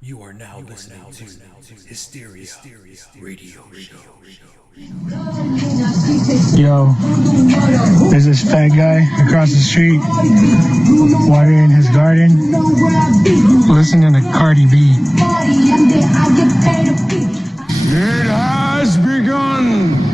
You are now listening to Hysteria Radio Show. Yo, there's this fat guy across the street watering his garden, listening to Cardi B. It has begun!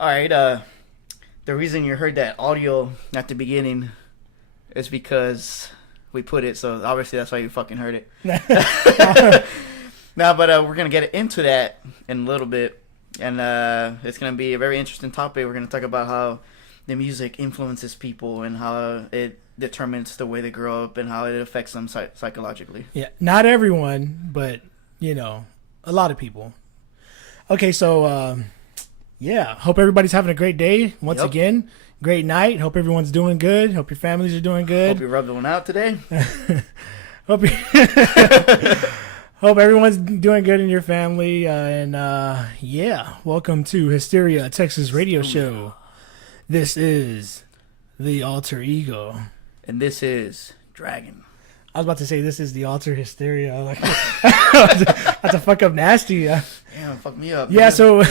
Alright, the reason you heard that audio at the beginning is because we put it, so obviously that's why you fucking heard it. No, but we're going to get into that in a little bit, and it's going to be a very interesting topic. We're going to talk about how the music influences people and how it determines the way they grow up and how it affects them psychologically. Yeah, not everyone, but, you know, a lot of people. Okay, so... yeah, hope everybody's having a great day. Once again, great night. Hope everyone's doing good. Hope your families are doing good. Hope you rubbed one out today. hope hope everyone's doing good in your family. Yeah, welcome to Hysteria, a Texas radio show. This is the Alter Ego. And this is Dragon. I was about to say this is the Alter Hysteria. Like, that's a fuck up nasty. Damn, fuck me up. Yeah, man. so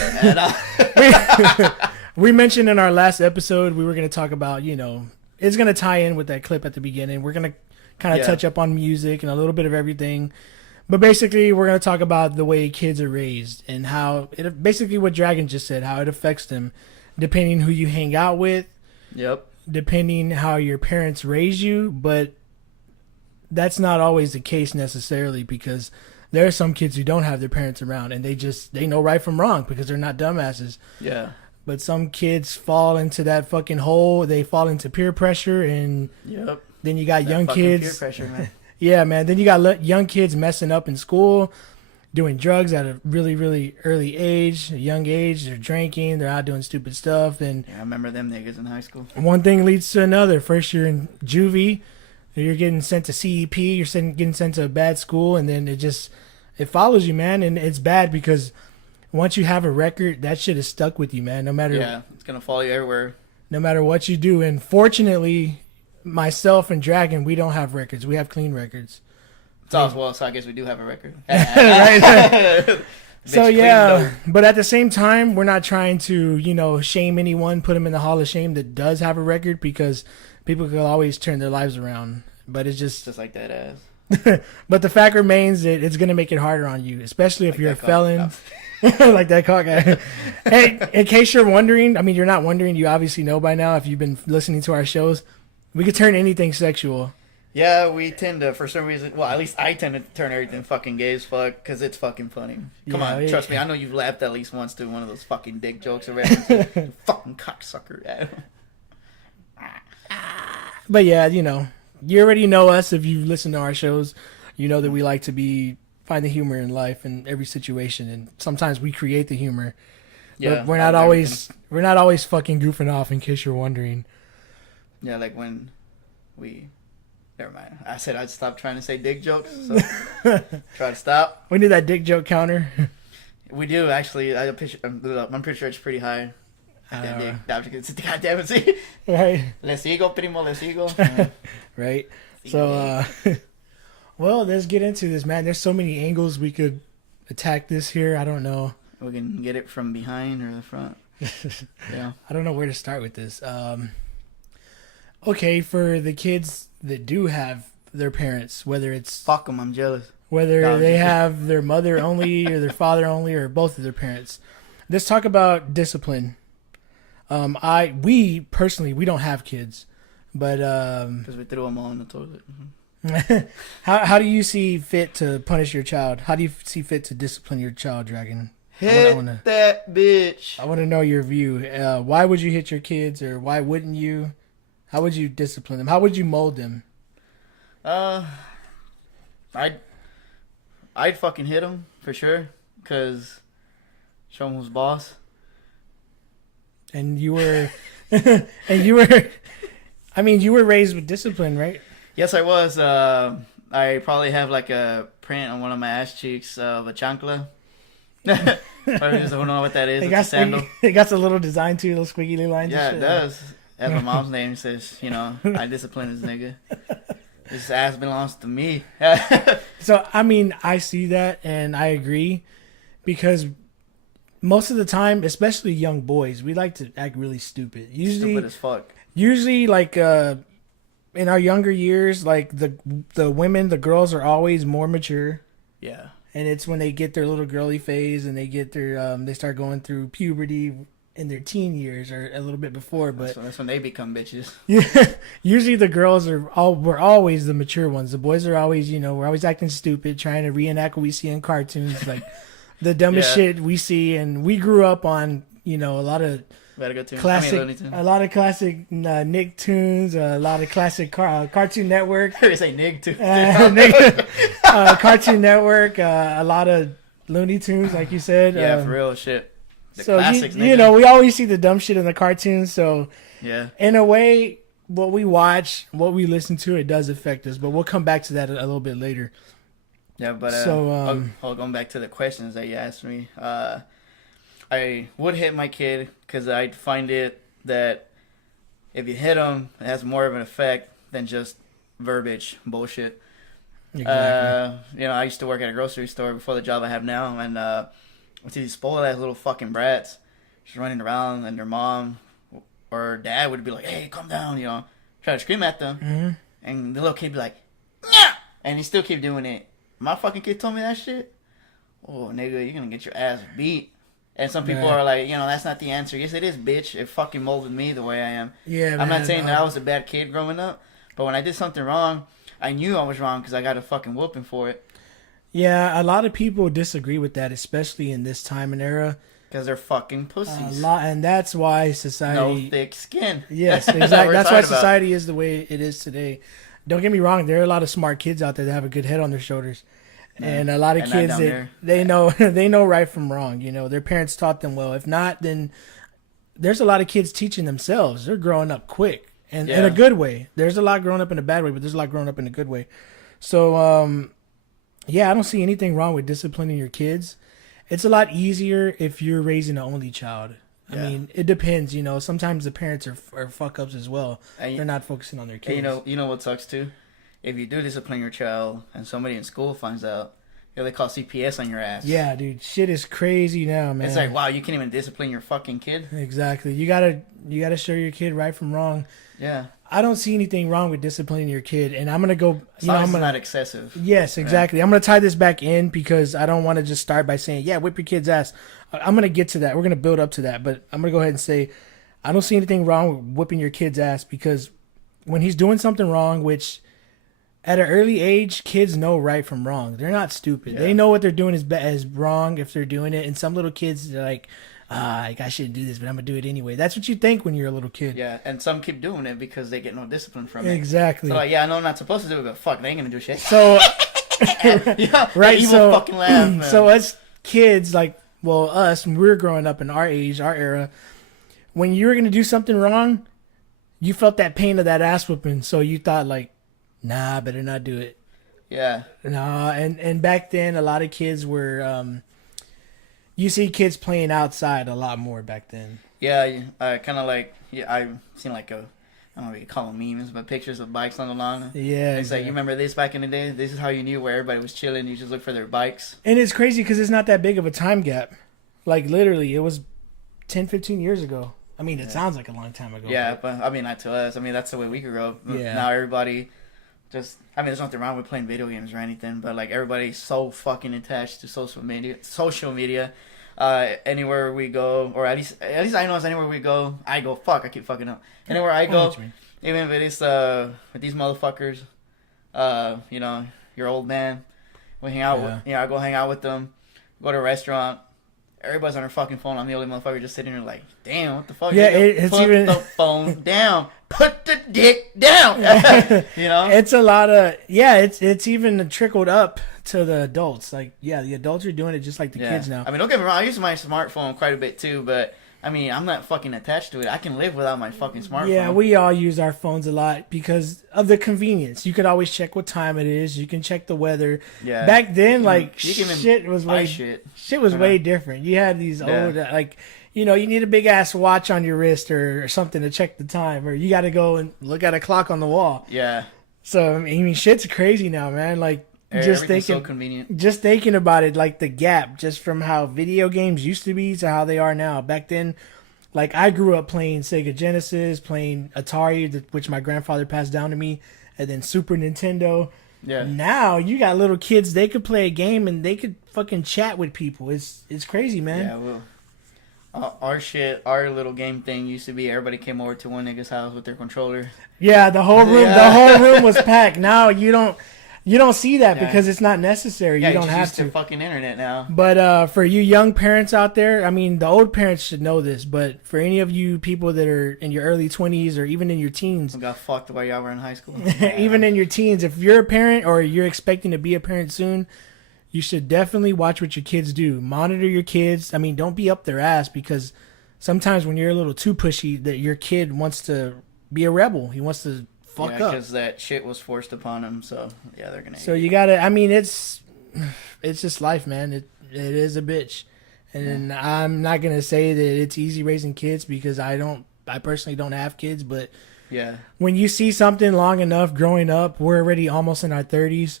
we mentioned in our last episode we were going to talk about, you know, it's going to tie in with that clip at the beginning. We're going to kind of touch up on music and a little bit of everything. But basically, we're going to talk about the way kids are raised and how it basically what Dragon just said, how it affects them depending who you hang out with. Yep. Depending how your parents raise you, but that's not always the case necessarily, because there are some kids who don't have their parents around and they know right from wrong because they're not dumbasses. Yeah. But some kids fall into that fucking hole. They fall into peer pressure, and then you got young kids. Peer pressure, man. Yeah, man. Then you got young kids messing up in school, doing drugs at a really, really early age, a young age. They're drinking. They're out doing stupid stuff. And yeah, I remember them niggas in high school. One thing leads to another. First, you're in juvie. You're getting sent to CEP. You're getting sent to a bad school, and then it follows you, man. And it's bad because once you have a record, that shit is stuck with you, man. No matter it's gonna follow you everywhere. No matter what you do. And fortunately, myself and Dragon, we don't have records. We have clean records. So I guess we do have a record. Right. So yeah, but at the same time, we're not trying to, you know, shame anyone, put them in the Hall of Shame that does have a record, because people can always turn their lives around. But it's just like that ass. But the fact remains that it's going to make it harder on you, especially if you're a felon. Like that cock guy. Hey, in case you're wondering, I mean, you're not wondering, you obviously know by now if you've been listening to our shows, we could turn anything sexual. Yeah, we tend to, for some reason, well, at least I tend to turn everything fucking gay as fuck, because it's fucking funny. Come on, trust me, I know you've laughed at least once to one of those fucking dick jokes around. You fucking cocksucker. But yeah, you know, you already know us if you listen to our shows. You know that we like to find the humor in life in every situation, and sometimes we create the humor. Yeah, but we're not always fucking goofing off, in case you're wondering. Yeah, like when never mind. I said I'd stop trying to say dick jokes, so try to stop. We need that dick joke counter. We do, actually. I'm pretty sure it's pretty high. God damn it, see? Right. Le sigo, primo, le sigo. Right. So, well, let's get into this, man. There's so many angles we could attack this here. I don't know. We can get it from behind or the front. Yeah. I don't know where to start with this. Okay, for the kids that do have their parents, whether it's... Fuck them, I'm jealous. Whether they have their mother only or their father only or both of their parents. Let's talk about discipline. We personally, we don't have kids, but because we threw them all in the toilet. How do you see fit to punish your child? How do you see fit to discipline your child, Dragon? Hit wanna- that bitch. I want to know your view. Why would you hit your kids, or why wouldn't you? How would you discipline them? How would you mold them? I'd fucking hit him for sure, cause show him who's boss. And you were, and you were. I mean, you were raised with discipline, right? Yes, I was. I probably have like a print on one of my ass cheeks of a chancla. Probably just don't know what that is. It's a sandal. It got a little design to little squiggly lines. Yeah, and it shit. does. As my mom's name says, I discipline this nigga. This ass belongs to me. So, I mean, I see that and I agree because most of the time, especially young boys, we like to act really stupid. Stupid as fuck. Usually, like, in our younger years, like, the women, the girls are always more mature. Yeah. And it's when they get their little girly phase and they get their, they start going through puberty in their teen years or a little bit before, but that's when they become bitches. yeah, usually the girls we're always the mature ones. The boys are always, we're always acting stupid, trying to reenact what we see in cartoons, like the dumbest shit we see. And we grew up on, a lot of classic, Nicktoons, a lot of classic Cartoon Network. They say Nicktoons. Cartoon Network, a lot of Looney Tunes, like you said. Yeah, for real shit. The so classics, we always see the dumb shit in the cartoons. So yeah, in a way, what we watch, what we listen to, it does affect us. But we'll come back to that a little bit later. Yeah, but going back to the questions that you asked me, I would hit my kid because I'd find it that if you hit him, it has more of an effect than just verbiage bullshit. Exactly. I used to work at a grocery store before the job I have now, and to these spoiled ass little fucking brats just running around, and their mom or dad would be like, "Hey, calm down," try to scream at them, and the little kid be like, "Yeah," and he still keep doing it. My fucking kid told me that shit. Oh, nigga, you're gonna get your ass beat. And some people are like, that's not the answer. Yes, it is, bitch. It fucking molded me the way I am. Yeah, I'm not saying that I was a bad kid growing up, but when I did something wrong, I knew I was wrong because I got a fucking whooping for it. Yeah, a lot of people disagree with that, especially in this time and era. Because they're fucking pussies. And that's why society... No thick skin. Yes, exactly. That's why society is the way it is today. Don't get me wrong. There are a lot of smart kids out there that have a good head on their shoulders. And a lot of kids, they know right from wrong. Their parents taught them well. If not, then there's a lot of kids teaching themselves. They're growing up quick and in a good way. There's a lot growing up in a bad way, but there's a lot growing up in a good way. So, I don't see anything wrong with disciplining your kids. It's a lot easier if you're raising an only child. Yeah. I mean, it depends. Sometimes the parents are fuck ups as well. They're not focusing on their kids. You know what sucks too? If you do discipline your child and somebody in school finds out, they call CPS on your ass. Yeah, dude, shit is crazy now, man. It's like, wow, you can't even discipline your fucking kid. Exactly. You gotta show your kid right from wrong. Yeah. I don't see anything wrong with disciplining your kid, and I'm gonna go. As long as it's not excessive. Yes, exactly. Right. I'm gonna tie this back in because I don't want to just start by saying, "Yeah, whip your kid's ass." I'm gonna get to that. We're gonna build up to that, but I'm gonna go ahead and say, I don't see anything wrong with whipping your kid's ass because when he's doing something wrong, which at an early age, kids know right from wrong. They're not stupid. Yeah. They know what they're doing is wrong if they're doing it. And some little kids are like, I shouldn't do this, but I'm going to do it anyway. That's what you think when you're a little kid. Yeah, and some keep doing it because they get no discipline from it. Exactly. So I know I'm not supposed to do it, but fuck, they ain't going to do shit. So, right, evil fucking laugh, man. So us kids, us, when we were growing up in our age, our era, when you were going to do something wrong, you felt that pain of that ass whooping. So you thought nah, better not do it. Yeah. No, and back then a lot of kids were you see kids playing outside a lot more back then. Yeah, kind of I've seen I don't know what you call them memes, but pictures of bikes on the lawn. Yeah. It's like, you remember this back in the day? This is how you knew where everybody was chilling. You just look for their bikes. And it's crazy because it's not that big of a time gap. Literally, it was 10, 15 years ago. I mean, it sounds like a long time ago. Yeah, but I mean, not to us. I mean, that's the way we grew up. Yeah. Now everybody... there's nothing wrong with playing video games or anything, but everybody's so fucking attached to social media. Anywhere we go, or at least I know it's anywhere we go, I go, fuck, I keep fucking up. Anywhere I go, even if it is with these motherfuckers, your old man, we hang out with, I go hang out with them, go to a restaurant, everybody's on their fucking phone. I'm the only motherfucker just sitting there like, damn, what the fuck? Yeah, Nigga? it's Put even the phone down. Put the dick down. You know, it's a lot of it's even trickled up to the adults. Like, yeah, the adults are doing it just like the kids now. I mean, don't get me wrong. I use my smartphone quite a bit too, but I mean, I'm not fucking attached to it. I can live without my fucking smartphone. Yeah, we all use our phones a lot because of the convenience. You could always check what time it is. You can check the weather. Yeah. Back then, like, you can even shit was buy way shit. Shit was way different. You had these old, like, you know, you need a big ass watch on your wrist or something to check the time, or you got to go and look at a clock on the wall. Yeah. So I mean, shit's crazy now, man. Like, just Everything's thinking, so convenient. just thinking about it, like the gap, just from how video games used to be to how they are now. Back then, like, I grew up playing Sega Genesis, playing Atari, which my grandfather passed down to me, and then Super Nintendo. Yeah. Now you got little kids; they could play a game and they could fucking chat with people. It's crazy, man. Yeah, well, our little game thing used to be everybody came over to one nigga's house with their controller. Yeah, the whole room, the whole room was packed. Now you don't see that because it's not necessary. Yeah, you don't just have use the fucking internet now. But for you young parents out there, I mean, the old parents should know this. But for any of you people that are in your early 20s or even in your teens, I got fucked while y'all were in high school. even in your teens, if you're a parent or you're expecting to be a parent soon, you should definitely watch what your kids do. Monitor your kids. I mean, don't be up their ass, because sometimes when you're a little too pushy, that your kid wants to be a rebel. He wants to fuck up. Because that shit was forced upon them. So yeah, they're gonna. So you gotta. I mean, it's just life, man. It is a bitch, and I'm not gonna say that it's easy raising kids, because I personally don't have kids, but yeah, when you see something long enough growing up, we're already almost in our 30s.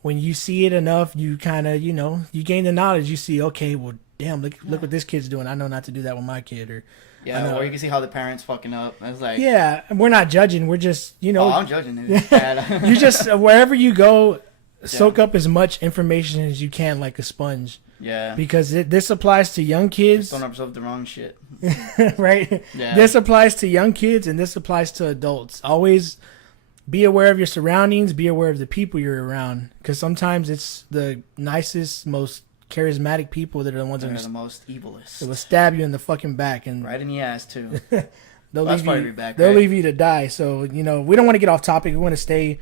When you see it enough, you kind of, you gain the knowledge. You see, okay, well, damn, look what this kid's doing. I know not to do that with my kid. Or or you can see how the parents fucking up. It's like, yeah, we're not judging. We're just, I'm judging it. It's bad. You just, wherever you go, soak up as much information as you can, like a sponge. Yeah. Because this applies to young kids. Don't observe the wrong shit. Right? Yeah. This applies to young kids and this applies to adults. Always be aware of your surroundings. Be aware of the people you're around. Because sometimes it's the nicest, most charismatic people that are the ones They're that the most evilest. will stab you in the fucking back. And Right in the ass, too. they'll That's leave probably you, your back, they'll right? leave you to die. So, we don't want to get off topic. We want to stay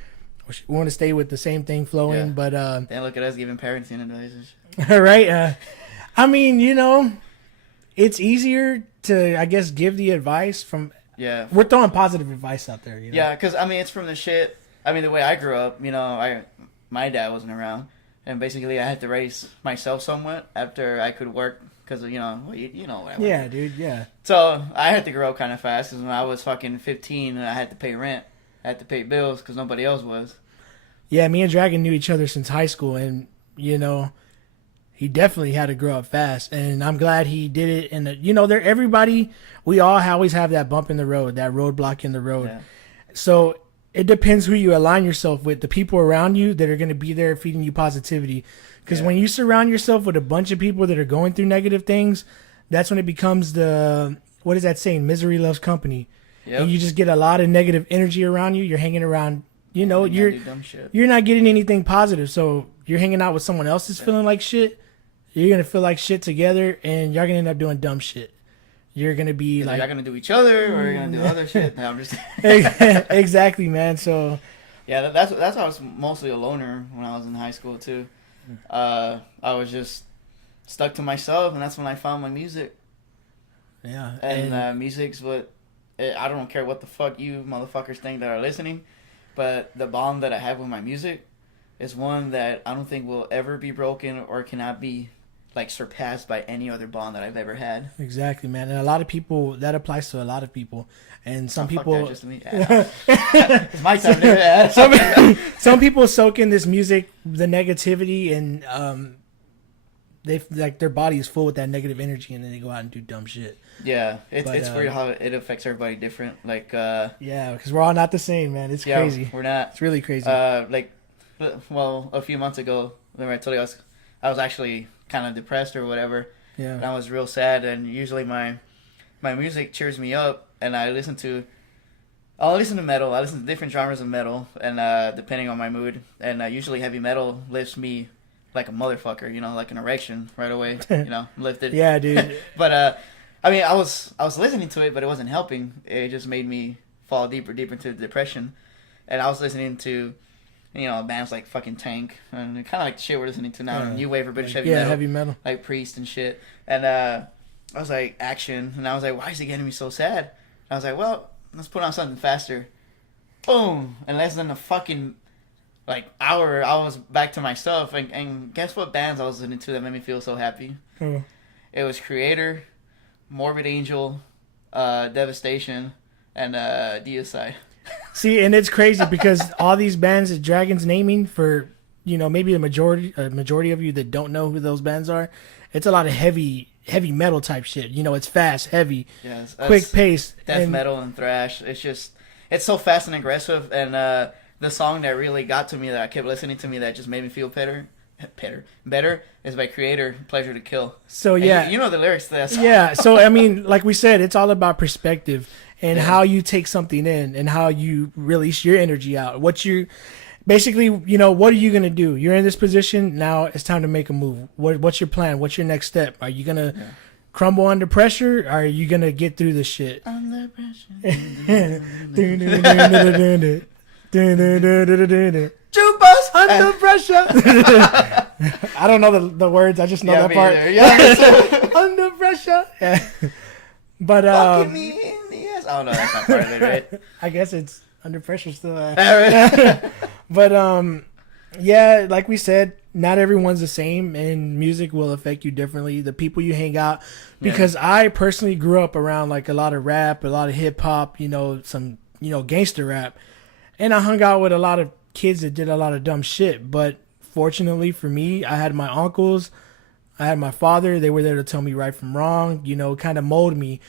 with the same thing flowing. Yeah. But, Then look at us giving parenting advice and shit. right? I mean, it's easier to, I guess, give the advice from. Yeah. We're throwing positive advice out there. Yeah, because, I mean, it's from the shit. I mean, the way I grew up, my dad wasn't around. And basically, I had to raise myself somewhat after I could work. Because, you know what I went Yeah, through. dude, yeah. So, I had to grow up kind of fast. Because when I was fucking 15, I had to pay rent. I had to pay bills because nobody else was. Yeah, me and Dragon knew each other since high school. And, he definitely had to grow up fast. And I'm glad he did it. And, everybody, we all always have that bump in the road, that roadblock in the road. Yeah. So, it depends who you align yourself with, the people around you that are going to be there feeding you positivity. Because when you surround yourself with a bunch of people that are going through negative things, that's when it becomes what is that saying? Misery loves company. Yep. And you just get a lot of negative energy around you. You're hanging around, you're do dumb shit. you're not getting anything positive. So you're hanging out with someone else that's feeling like shit. You're going to feel like shit together, and you're going to end up doing dumb shit. You're going to be like... You're going to do each other, or you're going to do other shit. No, I'm just... Exactly, man. So... Yeah, that's why I was mostly a loner when I was in high school, too. I was just stuck to myself, and that's when I found my music. Yeah. And music's what... I don't care what the fuck you motherfuckers think that are listening, but the bond that I have with my music is one that I don't think will ever be broken or cannot be surpassed by any other bond that I've ever had. Exactly, man. And a lot of people, that applies to a lot of people. And some people... Fuck that, just to me. It's my time to some people soak in this music, the negativity, and their body is full with that negative energy, and then they go out and do dumb shit. Yeah, it's weird how it affects everybody different. Yeah, because we're all not the same, man. It's crazy. We're not. It's really crazy. A few months ago, remember I told you I was actually kind of depressed or whatever. Yeah. And I was real sad, and usually my music cheers me up, and I'll listen to metal. I listen to different genres of metal, and depending on my mood, and usually heavy metal lifts me like a motherfucker, you know, like an erection right away, you know, lifted. Yeah, dude. But I mean, I was listening to it, but it wasn't helping. It just made me fall deeper into the depression. And I was listening to, you know, bands like fucking Tank and kind of like the shit we're listening to now, new wave or British heavy metal, heavy metal, like Priest and shit. And I was like, Action, and I was like, why is it getting me so sad? And I was like, well, let's put on something faster. Boom! And less than a fucking like hour, I was back to my stuff. And guess what bands I was listening to that made me feel so happy? It was Creator, Morbid Angel, Devastation, and Deicide. See, and it's crazy because all these bands that Dragon's naming, for, you know, maybe a majority of you that don't know who those bands are, it's a lot of heavy metal type shit. You know, it's fast, heavy, quick pace, death metal and thrash. It's so fast and aggressive. And the song that really got to me, that I kept listening to me, that just made me feel better is by Creator, Pleasure to Kill. So yeah, you know the lyrics to that song. Yeah, so I mean, like we said, it's all about perspective and how you take something in and how you release your energy out. What you basically, you know, what are you gonna do? You're in this position now. It's time to make a move. What's your plan? What's your next step? Are you gonna crumble under pressure? Or are you gonna get through this shit? Under pressure. Jukebox under pressure. I don't know the words. I just know that part. Yeah, under pressure. Yeah. But fucking me in the ass. Oh no, that's not part of it, right? I guess it's under pressure still. But yeah, like we said, not everyone's the same, and music will affect you differently. The people you hang out, because I personally grew up around like a lot of rap, a lot of hip hop, you know, some, you know, gangster rap, and I hung out with a lot of kids that did a lot of dumb shit. But fortunately for me, I had my uncles, I had my father. They were there to tell me right from wrong, you know, kind of mold me.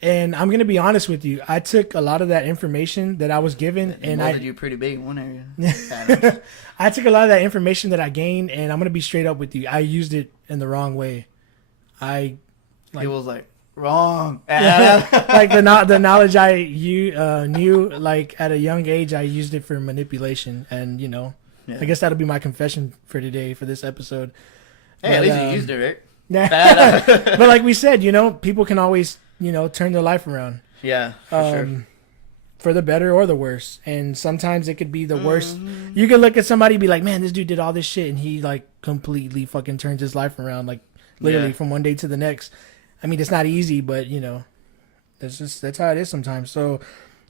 And I'm gonna be honest with you, I took a lot of that information that I was given, and molded you pretty big in one area. I took a lot of that information that I gained, and I'm gonna be straight up with you. I used it in the wrong way. It was like wrong. Like the knowledge I knew, like at a young age, I used it for manipulation, and you know, I guess that'll be my confession for today for this episode. Hey, at least you used it, right? Yeah. But like we said, you know, people can always, you know, turn their life around. Yeah, for sure. For the better or the worse. And sometimes it could be the worst. You could look at somebody and be like, man, this dude did all this shit, and he like completely fucking turns his life around, like literally from one day to the next. I mean, it's not easy, but you know, that's how it is sometimes. So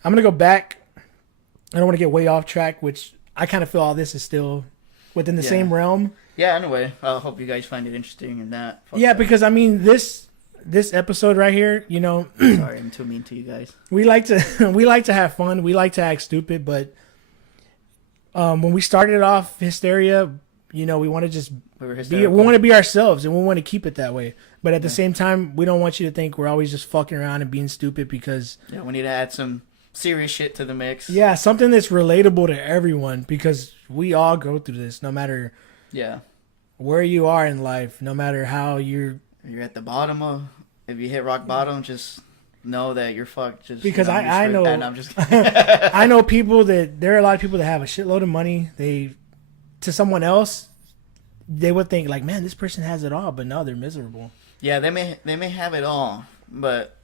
I'm gonna go back. I don't want to get way off track, which I kind of feel all this is still within the same realm. Yeah, anyway, I hope you guys find it interesting and that. Because I mean, this episode right here, you know, sorry, I'm too mean to you guys. We like to have fun. We like to act stupid, but when we started off Hysteria, you know, we want to just we want to be ourselves, and we want to keep it that way. But at the same time, we don't want you to think we're always just fucking around and being stupid, because we need to add some serious shit to the mix. Yeah, something that's relatable to everyone, because we all go through this, no matter where you are in life, no matter how you're at the bottom of, if you hit rock bottom, just know that you're fucked. Just because I know and I'm just I know people that there are a lot of people that have a shitload of money. To someone else, they would think like, man, this person has it all, but no, they're miserable. Yeah, they may have it all, but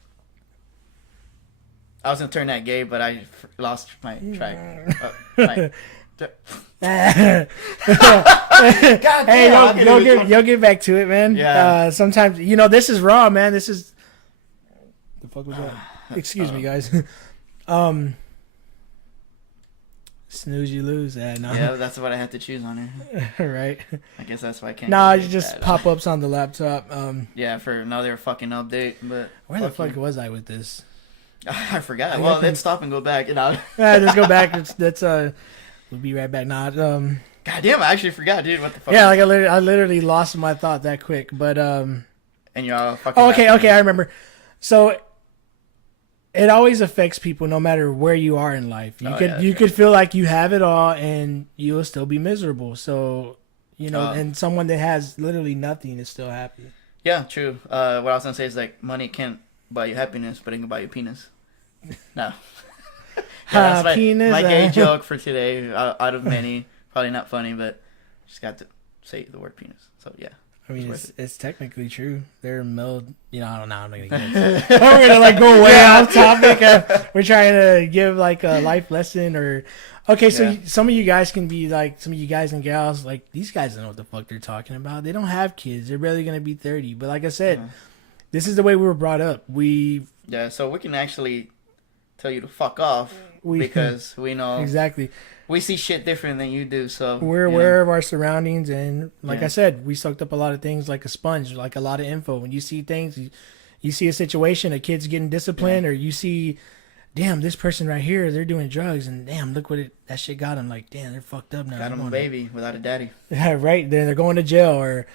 I was gonna turn that gay, but I lost my track. Hey, you'll get back to it, man. Yeah. Sometimes, you know, this is raw, man. This is the fuck was that? Excuse me, guys. Snooze, you lose. Yeah, that's what I had to choose on here. Right. I guess that's why I can't. No, you just pop-ups on the laptop. Yeah, for another fucking update. But where the fuck was I with this? I forgot. Well, let's stop and go back. Let's go back. We'll be right back. Nah. God damn, I actually forgot, dude. What the fuck? Yeah, like I literally lost my thought that quick. But And you're all fucking. Oh, okay, I remember. So it always affects people, no matter where you are in life. You could feel like you have it all, and you will still be miserable. So, you know, and someone that has literally nothing is still happy. Yeah, true. What I was gonna say is like, money can't buy you happiness, but it can buy you penis. No. Yeah, that's penis. My gay joke for today, out of many. Probably not funny, but just got to say the word penis. So yeah. I mean, It's it's technically true. They're male. You know, I don't know. I'm not gonna get we're gonna like go way off topic. We're trying to give like a life lesson or. Okay, so some of you guys can be like, some of you guys and gals, like, these guys don't know what the fuck they're talking about. They don't have kids. They're barely going to be 30. But like I said, this is the way we were brought up. Yeah, so we can actually tell you to fuck off because we know. Exactly. We see shit different than you do, so. We're aware of our surroundings. And like I said, we soaked up a lot of things like a sponge, like a lot of info. When you see things, you see a situation, a kid's getting disciplined, or you see... Damn, this person right here, they're doing drugs, and damn, look what that shit got them. Like, damn, they're fucked up now. Got them a baby without a daddy. Yeah, right. They're going to jail, or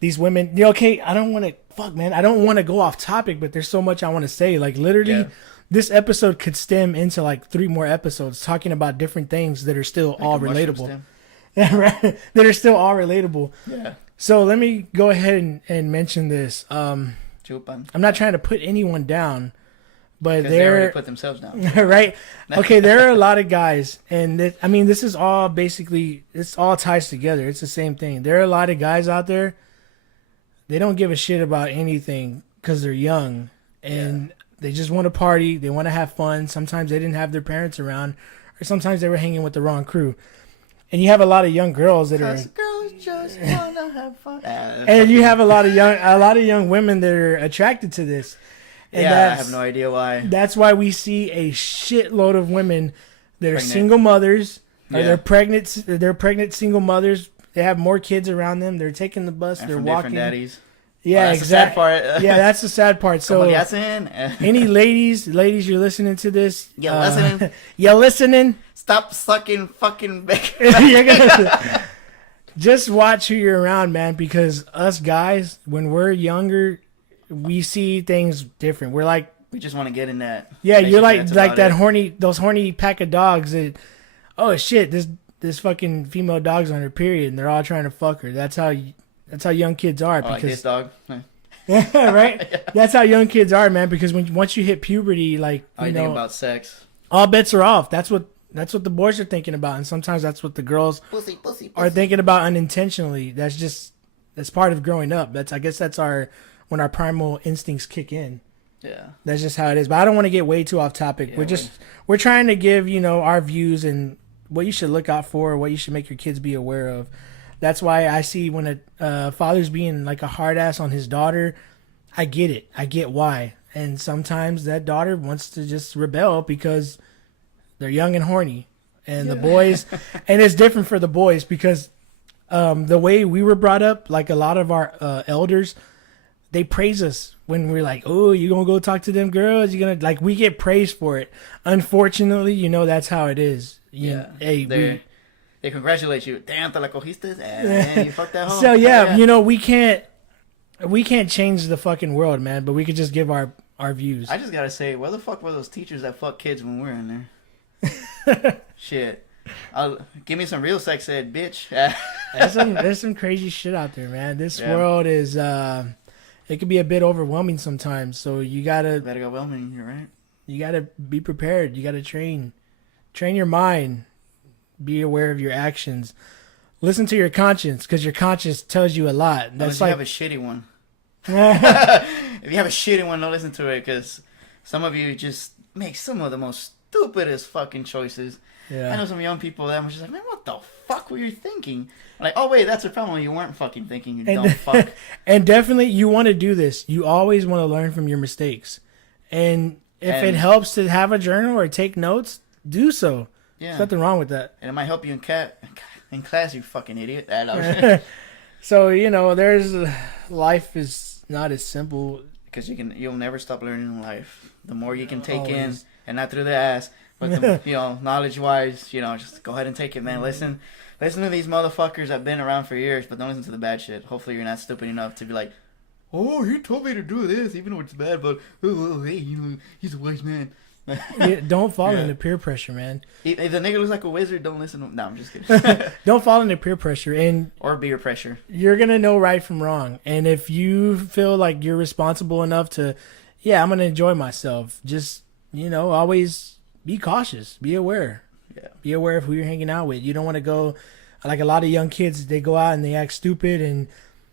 these women. Okay, I don't want to. Fuck, man, I don't want to go off topic, but there's so much I want to say. Like, literally, this episode could stem into like 3 more episodes talking about different things that are still all relatable. Right, that are still all relatable. Yeah. So let me go ahead and mention this. I'm not trying to put anyone down. But they already put themselves down. Right? Okay, there are a lot of guys, and this is all basically, it's all ties together. It's the same thing. There are a lot of guys out there, they don't give a shit about anything because they're young, and they just want to party, they want to have fun. Sometimes they didn't have their parents around, or sometimes they were hanging with the wrong crew. And you have a lot of young girls that are... girls just want to have fun. And you have a lot of young women that are attracted to this. And I have no idea why. That's why we see a shitload of women that are single mothers, or they're pregnant single mothers. They have more kids around them. They're taking the bus. They're walking. Different daddies. Yeah, that's exactly. The sad part. Yeah, that's the sad part. So, any ladies, you're listening to this. You're listening. Stop sucking fucking back. You're gonna just watch who you're around, man. Because us guys, when we're younger, we see things different. We're like, we just want to get in that. Yeah, you're like that those horny pack of dogs that, oh shit, this fucking female dog's on her period and they're all trying to fuck her. That's how young kids are. Because like this dog. Right? That's how young kids are, man. Because once you hit puberty, like you know, think about sex, all bets are off. That's what the boys are thinking about, and sometimes that's what the girls are thinking about unintentionally. That's part of growing up. I guess that's when our primal instincts kick in. Yeah. That's just how it is. But I don't want to get way too off topic. Yeah, we're trying to give, our views and what you should look out for, what you should make your kids be aware of. That's why I see when a father's being like a hard ass on his daughter, I get it. I get why. And sometimes that daughter wants to just rebel because they're young and horny. And the boys, and it's different for the boys because the way we were brought up, like a lot of our elders, they praise us when we're like, oh, you gonna go talk to them girls? You gonna we get praised for it. Unfortunately, that's how it is. They congratulate you. Damn, te la cogiste. Man, you fucked that home. So we can't change the fucking world, man. But we could just give our views. I just gotta say, where the fuck were those teachers that fuck kids when we were in there? Shit. Give me some real sex ed, bitch. There's some crazy shit out there, man. This world is it can be a bit overwhelming sometimes. So you gotta go overwhelming. You're right. You gotta be prepared. You gotta train your mind. Be aware of your actions. Listen to your conscience because your conscience tells you a lot. That's like you have a shitty one. If you have a shitty one, don't listen to it because some of you just make some of the most stupidest fucking choices. Yeah. I know some young people that I'm just like, man, what the fuck were you thinking? I'm like, oh wait, that's the problem. You weren't fucking thinking, you dumb fuck. And definitely, you want to do this. You always want to learn from your mistakes. And if it helps to have a journal or take notes, do so. Yeah. There's nothing wrong with that. And it might help you in class, you fucking idiot. So, there's life is not as simple. Because you'll never stop learning in life. The more you can take in, and not through the ass, but knowledge-wise, just go ahead and take it, man. Listen to these motherfuckers that have been around for years, but don't listen to the bad shit. Hopefully you're not stupid enough to be like, oh, he told me to do this, even though it's bad, but hey, he's a wise man. Don't fall into peer pressure, man. If the nigga looks like a wizard, don't listen to him. No, I'm just kidding. Don't fall into peer pressure or beer pressure. You're gonna know right from wrong, and if you feel like you're responsible enough to, I'm gonna enjoy myself. Just always be cautious, be aware. Yeah. Be aware of who you're hanging out with. You don't want to go Like a lot of young kids, they go out and they act stupid and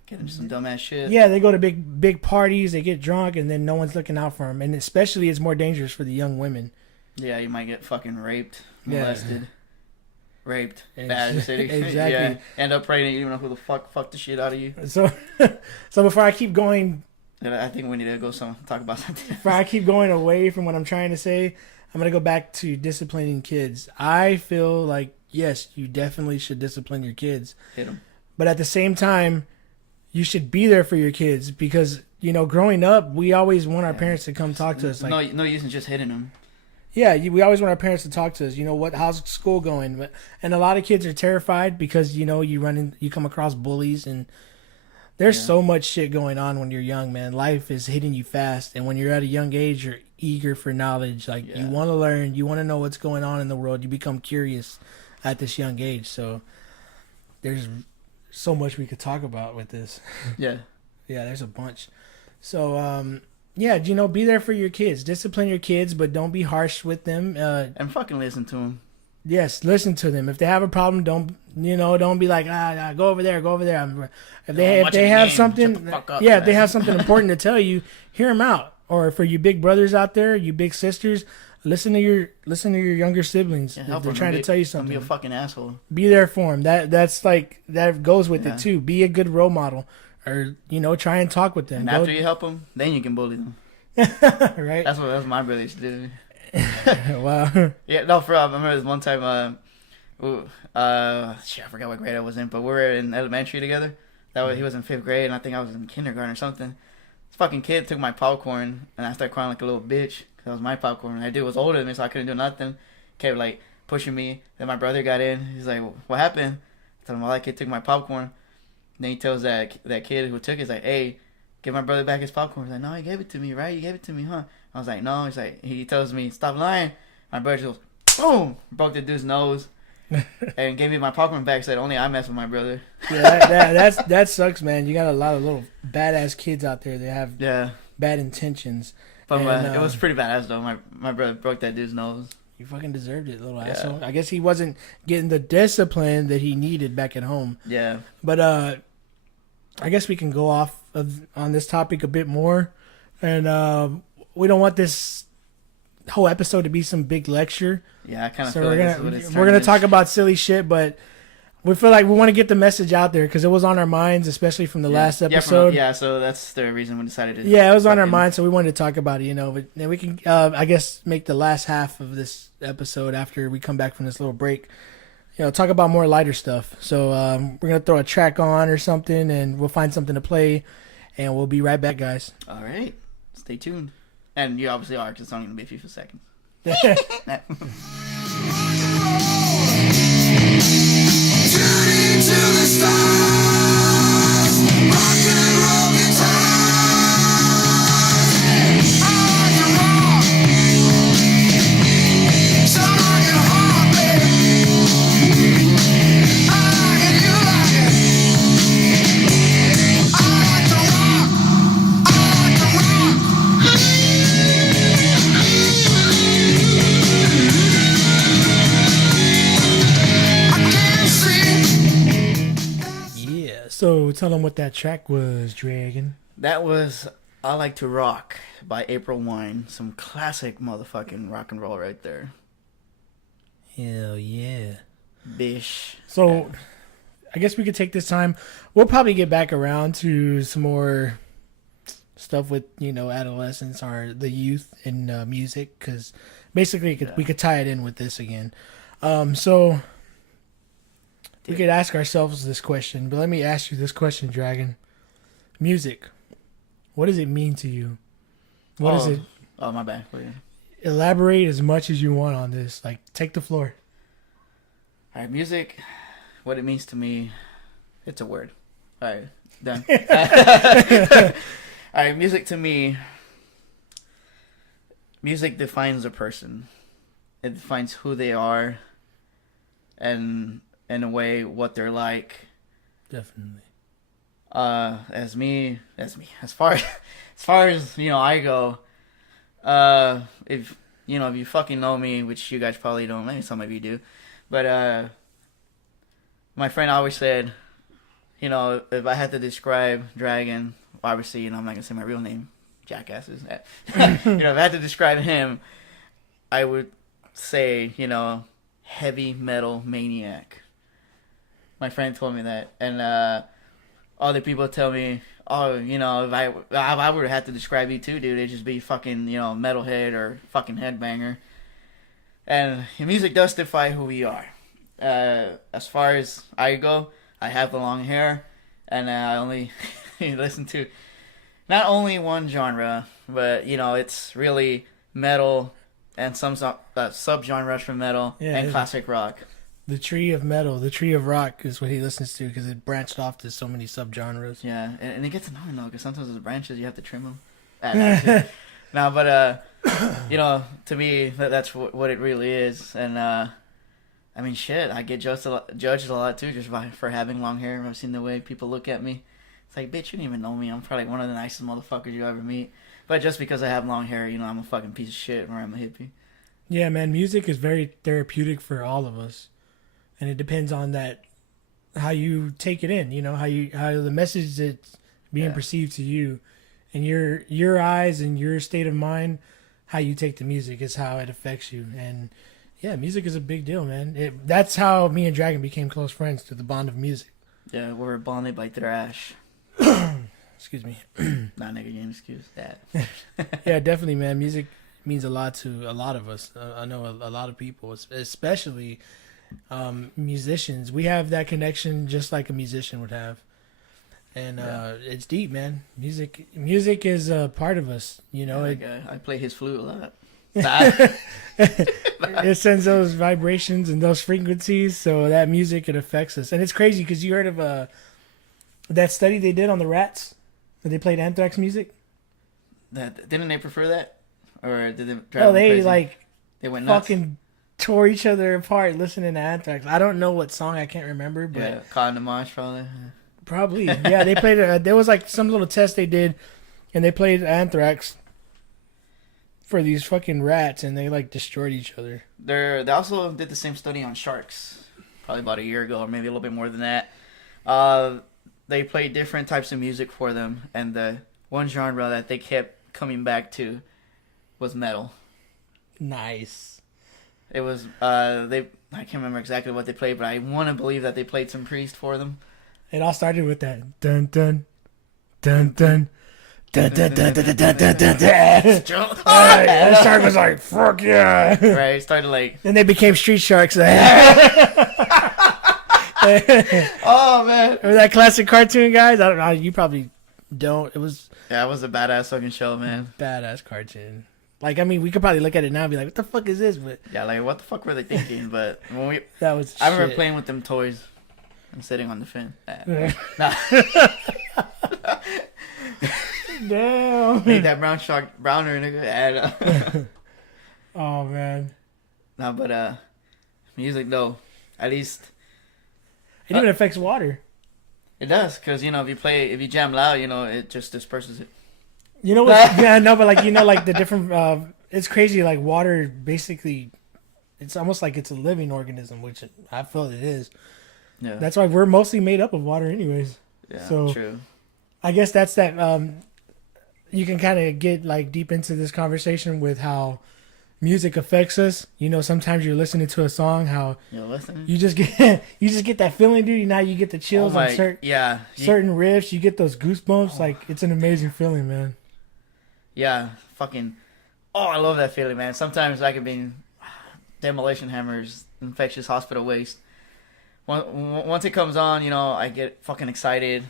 Get into some dumbass shit. yeah, they go to big parties, they get drunk, and then no one's looking out for them. And especially, it's more dangerous for the young women. Yeah, you might get fucking raped, Yeah. molested, raped, Ex- bad city. exactly. Yeah, end up pregnant. You don't know who the fuck the shit out of you. So, so before I keep going, And I think we need to go talk about something. before I keep going away from what I'm trying to say, I'm gonna go back to disciplining kids. I feel like yes, you definitely should discipline your kids, Hit them. but at the same time, you should be there for your kids because growing up, we always want our parents to come talk to us. Like, No use in just hitting them. yeah, we always want our parents to talk to us. How's school going? And a lot of kids are terrified because you come across bullies, and there's so much shit going on when you're young, man. Life is hitting you fast, and when you're at a young age, you're eager for knowledge. Like you want to learn, you want to know what's going on in the world. You become curious at this young age. So there's so much we could talk about with this. Yeah. Yeah, there's a bunch. So yeah, be there for your kids. Discipline your kids, but don't be harsh with them. And fucking listen to them. Yes, listen to them. If they have a problem, don't be like, go over there. If they have something, if they have something important to tell you, hear them out. Or for you big brothers out there, you big sisters, listen to your younger siblings. Yeah, if they're trying to tell you Don't something, be a fucking asshole. be there for them. That goes with it too. Be a good role model, or try and talk with them. And after you help them, then you can bully them. Right? That's what my brother used to do. Wow. Yeah, no, for real. I remember this one time. Shit, I forgot what grade I was in, but we were in elementary together. He was in 5th grade, and I think I was in kindergarten or something. This fucking kid took my popcorn, and I started crying like a little bitch because it was my popcorn. And that dude was older than me, so I couldn't do nothing. Kept like pushing me. Then my brother got in. He's like, "What happened?" I told him, "Well, that kid took my popcorn." Then he tells that kid who took it, he's like, "Hey, give my brother back his popcorn." He's like, "No, he gave it to me, right? You gave it to me, huh?" I was like, "No." He's like, he tells me, "Stop lying." My brother just goes, boom, broke the dude's nose, and gave me my popcorn back. Said, "Only I mess with my brother." Yeah, that sucks, man. You got a lot of little badass kids out there that have bad intentions. But And, it was pretty badass though. My brother broke that dude's nose. You fucking deserved it, little asshole. I guess he wasn't getting the discipline that he needed back at home. Yeah. But I guess we can go off on this topic a bit more, and we don't want this whole episode to be some big lecture. Yeah, I kind of So feel like this is what it's we're gonna talk about silly shit, but we feel like we want to get the message out there because it was on our minds, especially from the last episode. So that's the reason we decided to. Yeah, it was on our minds, so we wanted to talk about it, But then we can, I guess, make the last half of this episode after we come back from this little break. Talk about more lighter stuff. So we're gonna throw a track on or something, and we'll find something to play, and we'll be right back, guys. All right, stay tuned. And you obviously are, because it's only gonna be a few seconds. To the stars, rock and roll guitars. I like to rock, so like a heartbeat. I like it, you like it. I like to rock, I like to rock. I can't see. Yeah. So tell them what that track was, Dragon. That was "I Like to Rock" by April Wine. Some classic motherfucking rock and roll right there. Hell yeah. Bish. So I guess we could take this time. We'll probably get back around to some more stuff with adolescents or the youth in music, because basically we could tie it in with this again. So we could ask ourselves this question, but let me ask you this question, Dragon. Music, what does it mean to you? What is it? Oh, my bad. Elaborate as much as you want on this. Like, take the floor. All right, music. What it means to me, it's a word. All right, done. All right, music to me. Music defines a person. It defines who they are, and in a way, what they're like. Definitely. As far as I go, if you fucking know me, which you guys probably don't, maybe some of you do, but my friend always said, you know, if I had to describe Dragon, obviously, you know, I'm not gonna say my real name, jackasses. You know, if I had to describe him, I would say, you know, heavy metal maniac. My friend told me that, and other people tell me, oh, you know, if I would have had to describe you too, dude, it'd just be fucking, you know, metalhead or fucking headbanger. And music does define who we are. As far as I go, I have the long hair, and I only listen to not only one genre, but, you know, it's really metal and some subgenres from metal and classic rock. The tree of metal, the tree of rock is what he listens to because it branched off to so many subgenres. Yeah, and it gets annoying though because sometimes those branches you have to trim them. No, but you know, to me that's what it really is, and I mean, shit, I get judged a lot too just for having long hair. I've seen the way people look at me. It's like, bitch, you don't even know me. I'm probably one of the nicest motherfuckers you ever meet. But just because I have long hair, you know, I'm a fucking piece of shit or I'm a hippie. Yeah, man, music is very therapeutic for all of us. And it depends on that, how you take it in, you know, how the message that's being perceived to you, and your eyes and your state of mind, how you take the music is how it affects you. And yeah, music is a big deal, man. That's how me and Dragon became close friends, through the bond of music. Yeah, we're bonded by thrash. Excuse me. Nah, nigga, you ain't excuse that. Yeah, definitely, man. Music means a lot to a lot of us. I know a lot of people, especially musicians. We have that connection just like a musician would have, and it's deep, man. Music is a part of us, you know. I play his flute a lot. It sends those vibrations and those frequencies, so that music, it affects us. And it's crazy because you heard of that study they did on the rats that they played Anthrax music. Didn't they prefer that, or did they? They went nuts. Fucking tore each other apart listening to Anthrax. I don't know what song, I can't remember, but yeah, caught in the mosh probably. Probably, yeah. They played. There was like some little test they did, and they played Anthrax for these fucking rats, and they like destroyed each other. They also did the same study on sharks, probably about a year ago, or maybe a little bit more than that. They played different types of music for them, and the one genre that they kept coming back to was metal. Nice. It was I can't remember exactly what they played, but I want to believe that they played some Priest for them. It all started with that dun dun dun dun dun dun dun dun dun dun dun. That shark was like, fuck yeah. Right, it started like. Then they became street sharks. Oh man! Remember that classic cartoon, guys? I don't know. You probably don't. It was. Yeah, it was a badass fucking show, man. Badass cartoon. Like, I mean, we could probably look at it now and be like, what the fuck is this? But yeah, like, what the fuck were they thinking? But when that was I remember playing with them toys and sitting on the fin. Nah. Damn. Made that brown shark browner, nigga. Oh, man. No, but music, though, at least... It even affects water. It does, because, you know, if you jam loud, you know, it just disperses it. You know what? Yeah, no, but like, you know, like the different, it's crazy. Like water, basically, it's almost like it's a living organism, which I feel it is. Yeah. That's why we're mostly made up of water, anyways. Yeah, so, true. I guess that's that. You can kind of get like deep into this conversation with how music affects us. You know, sometimes you're listening to a song, how you're listening. You just get that feeling, dude. Now you get the chills on certain riffs. You get those goosebumps. Like, it's an amazing feeling, man. Yeah, fucking. Oh, I love that feeling, man. Sometimes I could be Demolition Hammer's Infectious Hospital Waste. Once it comes on, you know, I get fucking excited.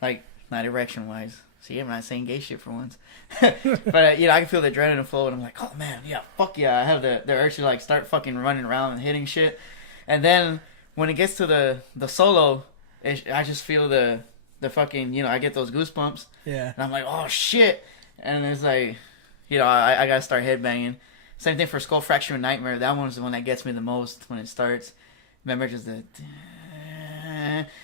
Like, not erection wise. See, I'm not saying gay shit for once. But, you know, I can feel the adrenaline flow, and I'm like, oh man, yeah, fuck yeah. I have the urge to, like, start fucking running around and hitting shit. And then when it gets to the solo, I just feel the fucking, you know, I get those goosebumps. Yeah. And I'm like, oh shit. And it's like, you know, I gotta start headbanging. Same thing for Skull Fracture and Nightmare. That one's the one that gets me the most when it starts. Remember, just the...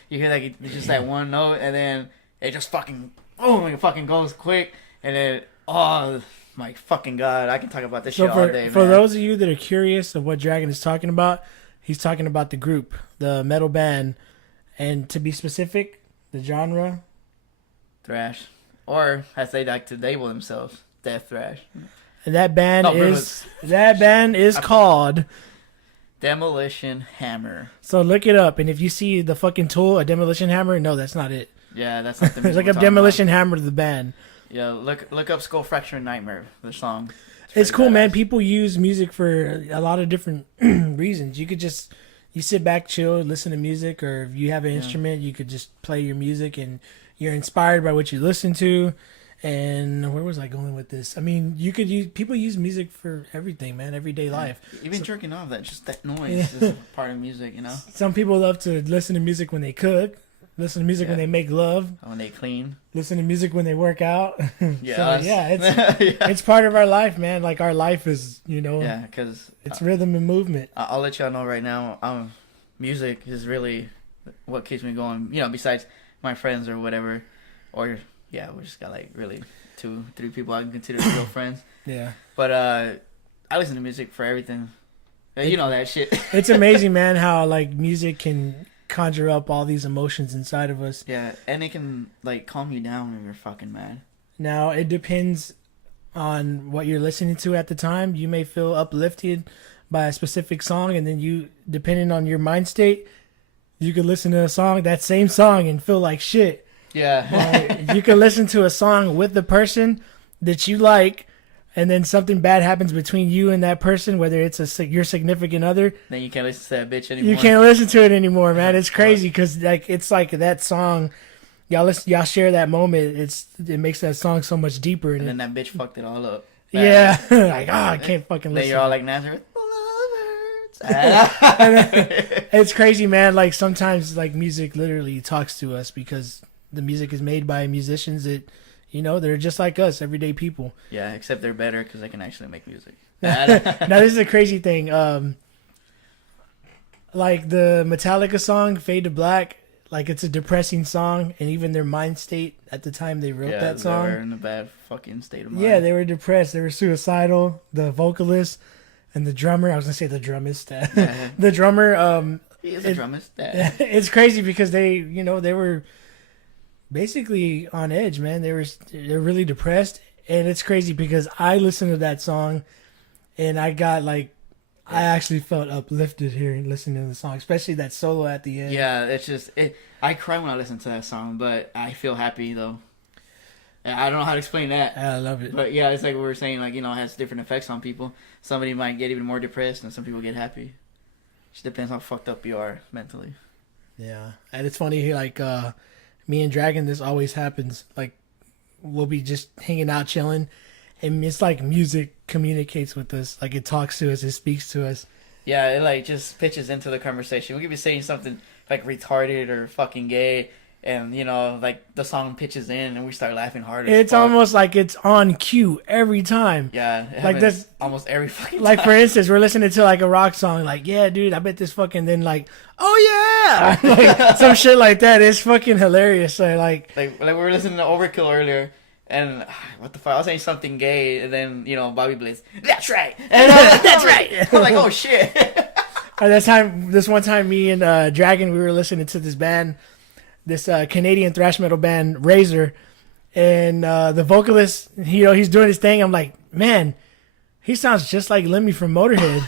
You hear like just that one note, and then it just fucking... Boom! It fucking goes quick. And then... Oh, my fucking God. I can talk about this shit all day, man. For those of you that are curious of what Dragon is talking about, he's talking about the group, the metal band And to be specific, the genre. Thrash, or as they like to label themselves, death thrash. And that band No, is called Demolition Hammer. So look it up, and if you see the fucking tool, a demolition hammer, no, that's not it. Yeah, that's not the music. It's like we're a talking demolition about. hammer to the band. Yeah, look up Skull Fracture Nightmare, the song. It's pretty cool, man. badass. People use music for a lot of different reasons. You sit back, chill, listen to music, or if you have an instrument, you could just play your music, and you're inspired by what you listen to. And where was I going with this? I mean, people use music for everything, man, everyday life. Even jerking off, that noise is part of music, you know. Some people love to listen to music when they cook, listen to music when Yeah. they make love, When they clean. listen to music when they work out. Yeah, So, us. yeah, it's part of our life, man. Like our life is, Yeah, because it's rhythm and movement. I'll let y'all know right now. Music is really what keeps me going. You know, besides my friends or whatever, or yeah, we just got like really 2-3 people I can consider real friends. Yeah. But I listen to music for everything. You know that shit. It's amazing, man, how like music can conjure up all these emotions inside of us. Yeah, and it can like calm you down when you're fucking mad. Now, it depends on what you're listening to at the time. You may feel uplifted by a specific song, and then you, depending on your mind state, you could listen to that same song and feel like shit. Yeah. You can listen to a song with the person that you like, and then something bad happens between you and that person, whether it's your significant other. Then you can't listen to that bitch anymore. You can't listen to it anymore, man. It's crazy because it's like that song. Y'all share that moment. It makes that song so much deeper. And then that bitch fucked it all up. Yeah, like I can't fucking Then listen. you're all like Nazareth. It's crazy, man. Like sometimes, like music literally talks to us because the music is made by musicians that, they're just like us, everyday people. Yeah, except they're better because they can actually make music. Now this is a crazy thing. Like the Metallica song "Fade to Black," like it's a depressing song, and even their mind state at the time they wrote that song. They were in a bad fucking state of mind. Yeah, they were depressed. They were suicidal. The vocalist and the drummer. I was gonna say the drummist. The drummer. He is a drummist. Yeah. It's crazy because they were basically on edge, man. They're really depressed, and it's crazy because I listened to that song, and I got like, I actually felt uplifted hearing listening to the song, especially that solo at the end. Yeah, it's just I cry when I listen to that song, but I feel happy though. And I don't know how to explain that. I love it. But yeah, it's like we were saying, like, it has different effects on people. Somebody might get even more depressed, and some people get happy. Just depends how fucked up you are mentally. Yeah, and it's funny, like me and Dragon, this always happens. Like we'll be just hanging out, chilling, and it's like music communicates with us. Like it talks to us, it speaks to us. Yeah, it like just pitches into the conversation. We could be saying something like retarded or fucking gay, and like the song pitches in, and we start laughing harder. It's almost like it's on cue every time. Yeah, like this almost every fucking like time. for instance, we're listening to like a rock song, like, yeah, dude, I bet this fucking, then like, oh yeah, like some shit like that. It's fucking hilarious. So like we were listening to Overkill earlier, and what the fuck, I was saying something gay, and then Bobby Blitz, that's right, and that's right. I'm like, oh shit. This one time, me and Dragon, we were listening to this band, this Canadian thrash metal band, Razor, and the vocalist, he's doing his thing. I'm like, man, he sounds just like Lemmy from Motorhead.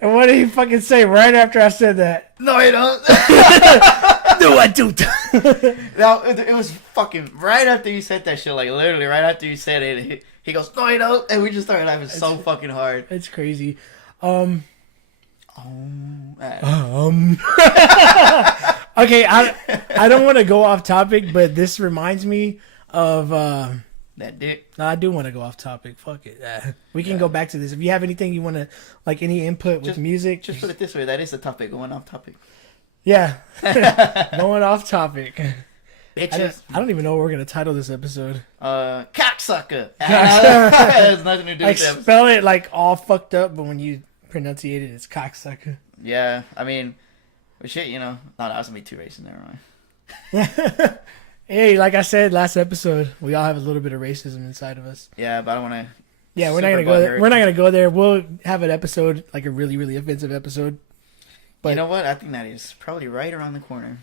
And what did he fucking say right after I said that? No, you don't. No, I don't. No, it was fucking right after you said that shit. Like literally right after you said it, he goes, no, you don't, and we just started laughing so fucking hard. It's crazy. Okay, I don't want to go off topic, but this reminds me of that dick. no, I do want to go off topic. Fuck it. We can go back to this. If you have anything you want to, like any input with music, Just put it this way: that is the topic. Going off topic. yeah, going off topic. Bitches. I don't even know what we're gonna title this episode. Cocksucker. Has nothing to do Like with them. spell it like all fucked up, but when you pronunciate it, it's cocksucker. Yeah, I mean, well, shit, No, that was gonna be too racist. Never mind. Hey, like I said last episode, we all have a little bit of racism inside of us. Yeah, but I don't want to. Yeah, we're not gonna go there. We're not gonna go there. We'll have an episode, like a really, really offensive episode. But You know what? I think that is probably right around the corner.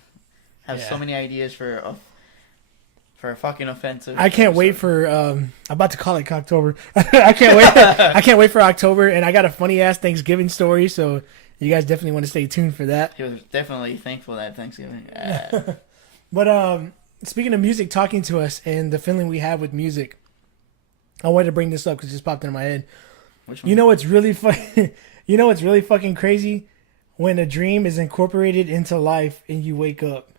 have so many ideas for a fucking offensive. I can't wait for. I'm about to call it Cocktober. I can't wait. I can't wait for October, and I got a funny ass Thanksgiving story. So you guys definitely want to stay tuned for that. He was definitely thankful that Thanksgiving. But speaking of music, talking to us and the feeling we have with music, I wanted to bring this up because it just popped into my head. Which one? You know what's really You know what's really fucking crazy? When a dream is incorporated into life and you wake up.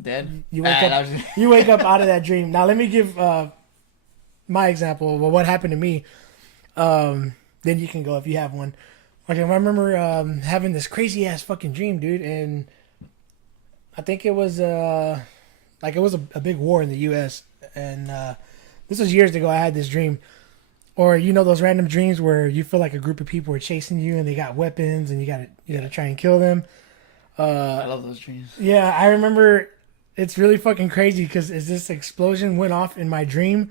Dead? You wake up. You wake up out of that dream. Now let me give my example. Well, what happened to me? Then you can go if you have one. Okay, I remember having this crazy ass fucking dream, dude, and I think it was a big war in the U.S. and this was years ago. I had this dream, or you know those random dreams where you feel like a group of people are chasing you and they got weapons and you gotta try and kill them. I love those dreams. Yeah, I remember. It's really fucking crazy because as this explosion went off in my dream,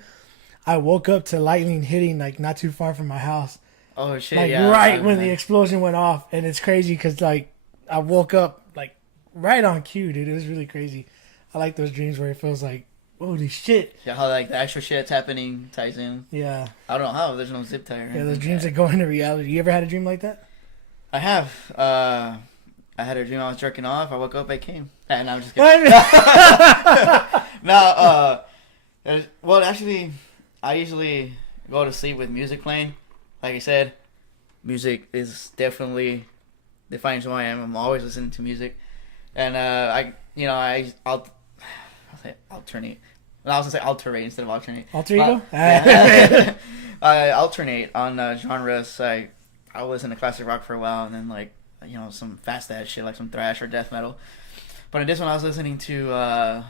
I woke up to lightning hitting like not too far from my house. Oh shit! Like yeah, right when the explosion went off, and it's crazy because like I woke up like right on cue, dude. It was really crazy. I like those dreams where it feels like holy shit. Yeah, how like the actual shit that's happening ties in. Yeah. I don't know how. There's no zip tie. Yeah, those dreams that go into reality. You ever had a dream like that? I have. I had a dream I was jerking off. I woke up, I came. And I'm just kidding. No, well, actually, I usually go to sleep with music playing. Like I said, music is definitely defines who I am. I'm always listening to music, and I'll say alternate. I was gonna say alterate instead of alternate. Alter ego? Yeah. I alternate on genres. I listen to classic rock for a while, and then like some fast ass shit like some thrash or death metal. But in this one, I was listening to I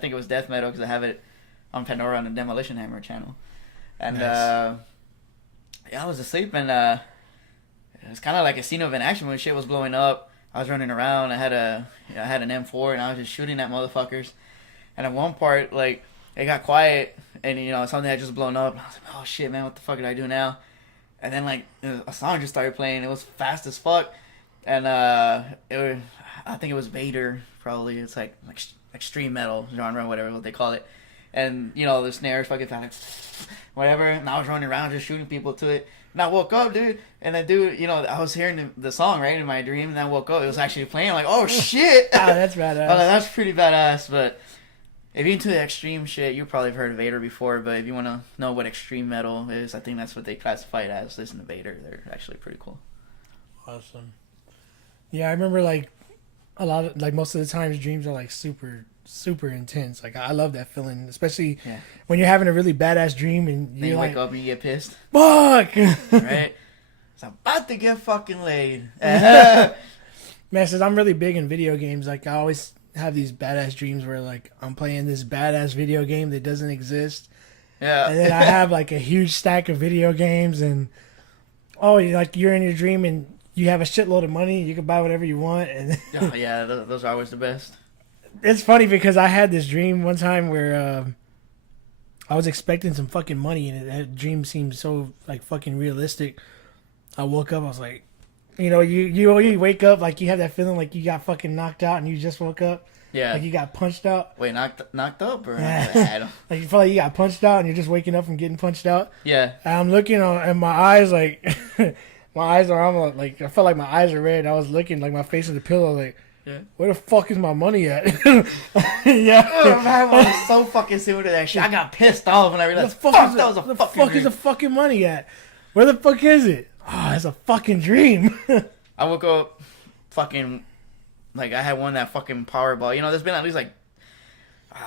think it was death metal because I have it on Pandora on the Demolition Hammer channel, and nice. I was asleep and it was kind of like a scene of an action when shit was blowing up. I was running around. I had an M4 and I was just shooting at motherfuckers. And at one part, like it got quiet and something had just blown up. And I was like, oh shit, man, what the fuck did I do now? And then like a song just started playing. It was fast as fuck, and I think it was Vader probably. It's like extreme metal genre, whatever what they call it. And the snares fucking sound like whatever. And I was running around just shooting people to it. And I woke up, dude. And then, dude, I was hearing the song right in my dream. And I woke up. It was actually playing. I'm like, oh shit. Oh, that's badass. Oh, that's pretty badass. But if you're into the extreme shit, you probably have heard of Vader before. But if you want to know what extreme metal is, I think that's what they classify it as. Listen to Vader. They're actually pretty cool. Awesome. Yeah, I remember like a lot of like most of the times dreams are like super intense. Like I love that feeling, especially when you're having a really badass dream and you like, wake up and you get pissed. Fuck. Right? It's about to get fucking laid. Man, since I'm really big in video games, like I always have these badass dreams where like I'm playing this badass video game that doesn't exist. Yeah. And then I have like a huge stack of video games and you're in your dream and you have a shitload of money. You can buy whatever you want. And oh yeah, those are always the best. It's funny because I had this dream one time where I was expecting some fucking money and that dream seemed so like fucking realistic. I woke up, I was like, you wake up like you have that feeling like you got fucking knocked out and you just woke up. Yeah. Like you got punched out. Wait, knocked up or? Like you feel like you got punched out and you're just waking up from getting punched out. Yeah. And I'm looking and my eyes like my eyes are almost like I felt like my eyes are red. I was looking like my face in the pillow like. Yeah. Where the fuck is my money at? Yeah. Oh, man, I was so fucking similar to that shit. I got pissed off when I realized the fuck is the fucking money at? Where the fuck is it? Oh, it's a fucking dream. I woke up fucking like I had won that fucking Powerball. There's been at least like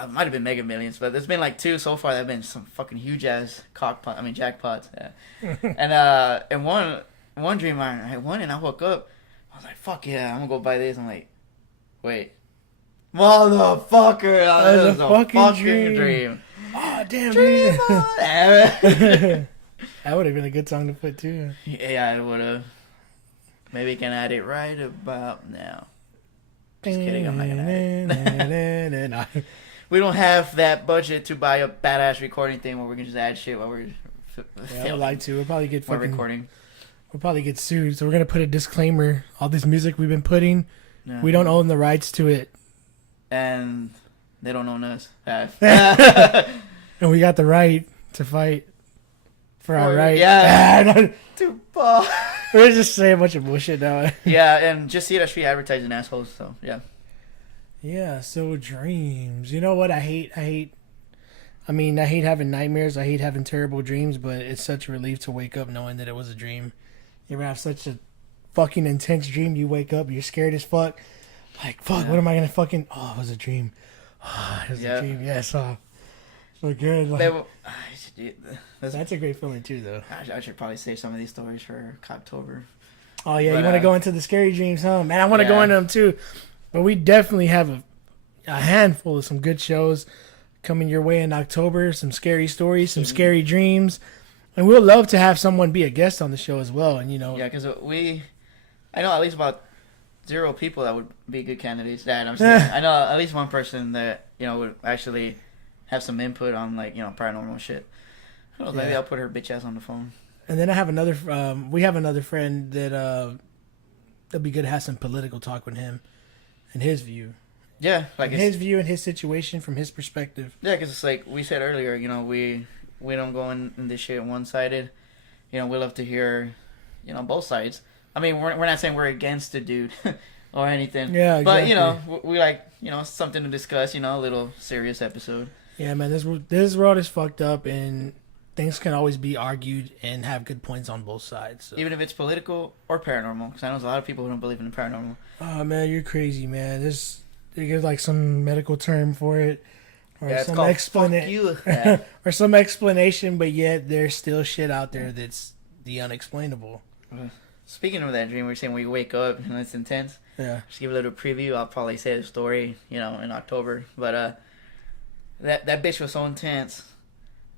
it might have been Mega Millions, but there's been like 2 so far that have been some fucking huge ass jackpots. Yeah. And one dream I won and I woke up. I was like, fuck yeah, I'm gonna go buy this. I'm like, wait. Motherfucker! That was a fucking dream. Oh, damn, dream dude. That would have been a good song to put, too. Yeah, I would have. Maybe we can add it right about now. Just kidding, I'm not gonna add it. We don't have that budget to buy a badass recording thing where we can just add shit while we're I would like to. We'll probably get fucking... recording. We'll probably get sued, so we're gonna put a disclaimer. All this music we've been putting, we don't own the rights to it. and they don't own us. And we got the right to fight for our right. Yeah. Tupac. We're just saying a bunch of bullshit now. Yeah, and just see it as free advertising assholes. So yeah. Yeah. So dreams. You know what? I hate having nightmares. I hate having terrible dreams. But it's such a relief to wake up knowing that it was a dream. You ever have such a fucking intense dream? You wake up, you're scared as fuck. Like, fuck, what am I gonna fucking? Oh, it was a dream. Oh, it was a dream. Yes. So good. Like, that's a great feeling too, though. I should probably save some of these stories for October. Oh yeah, you want to go into the scary dreams, huh? Man, I want to go into them too. But we definitely have a handful of some good shows coming your way in October. Some scary stories, some scary dreams, and we'd love to have someone be a guest on the show as well. And yeah, because I know at least about 0 people that would be good candidates. I know at least one person that would actually have some input on paranormal shit. I don't know, maybe I'll put her bitch ass on the phone. And then I have another. We have another friend that that'd be good to have some political talk with him and his view. Yeah, like his view and his situation from his perspective. Yeah, because it's like we said earlier. We don't go in this shit one sided. We love to hear both sides. I mean, we're not saying we're against the dude or anything. Yeah, exactly. But we like something to discuss. A little serious episode. Yeah, man, this world is fucked up, and things can always be argued and have good points on both sides. So. Even if it's political or paranormal, because I know there's a lot of people who don't believe in the paranormal. Oh man, you're crazy, man. There's like some medical term for it, or some explanation, or some explanation, but yet there's still shit out there that's the unexplainable. Speaking of that dream, we were saying we wake up and it's intense. Yeah. Just give a little preview. I'll probably say the story, in October. But that bitch was so intense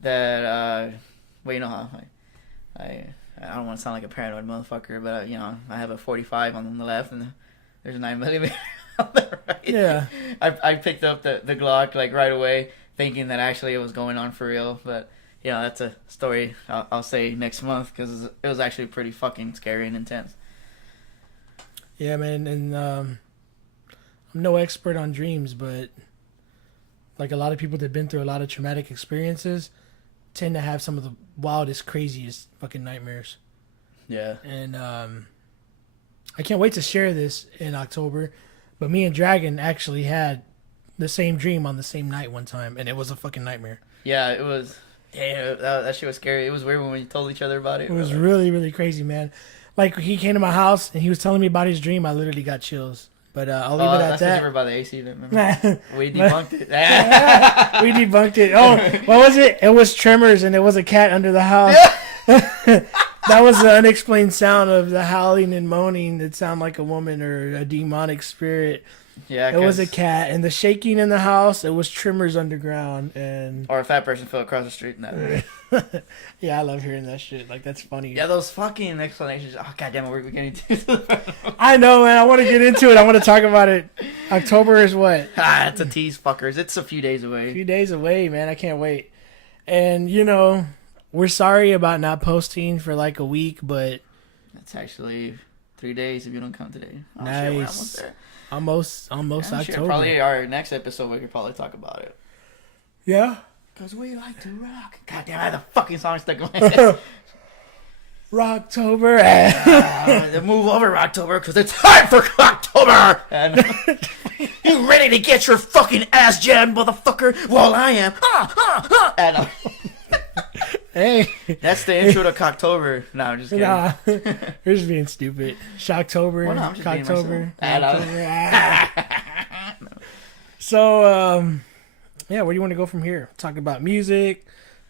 that you know how I don't want to sound like a paranoid motherfucker, but I have a 45 on the left and there's a 9mm on the right. Yeah. I picked up the Glock like right away, thinking that actually it was going on for real, but. That's a story I'll say next month because it was actually pretty fucking scary and intense. Yeah, man, and I'm no expert on dreams, but like a lot of people that've been through a lot of traumatic experiences tend to have some of the wildest, craziest fucking nightmares. Yeah. And I can't wait to share this in October, but me and Dragon actually had the same dream on the same night one time, and it was a fucking nightmare. Yeah, it was... Yeah, that shit was scary. It was weird when we told each other about it. It was really, really crazy, man. Like, he came to my house, and he was telling me about his dream. I literally got chills. But I'll leave it at that. That's about the AC, remember? We debunked it. We debunked it. Oh, what was it? It was Tremors, and it was a cat under the house. That was the unexplained sound of the howling and moaning that sound like a woman or a demonic spirit. Yeah, it was a cat, and the shaking in the house. It was Tremors underground, or a fat person fell across the street. No. Yeah, I love hearing that shit. Like, that's funny. Yeah, those fucking explanations. Oh goddamn it, we're getting to. I know, man. I want to get into it. I want to talk about it. October is what? It's a tease, fuckers. It's a few days away. A few days away, man. I can't wait. And we're sorry about not posting for like a week, but it's actually 3 days if you don't count today. Oh, nice. Shit, we're almost there. Almost October. Sure. Probably our next episode we could probably talk about it. Yeah. Because we like to rock. God damn, I had the fucking song stuck in my head. Rocktober. Move over, Rocktober, because it's time for Rocktober. And you ready to get your fucking ass jammed, motherfucker? Well, I am. And, hey. That's the intro to Cocktober. No, I'm just kidding. Nah, you're just being stupid. Shocktober. Well, no, I'm just Cocktober. So, yeah, where do you want to go from here? Talk about music.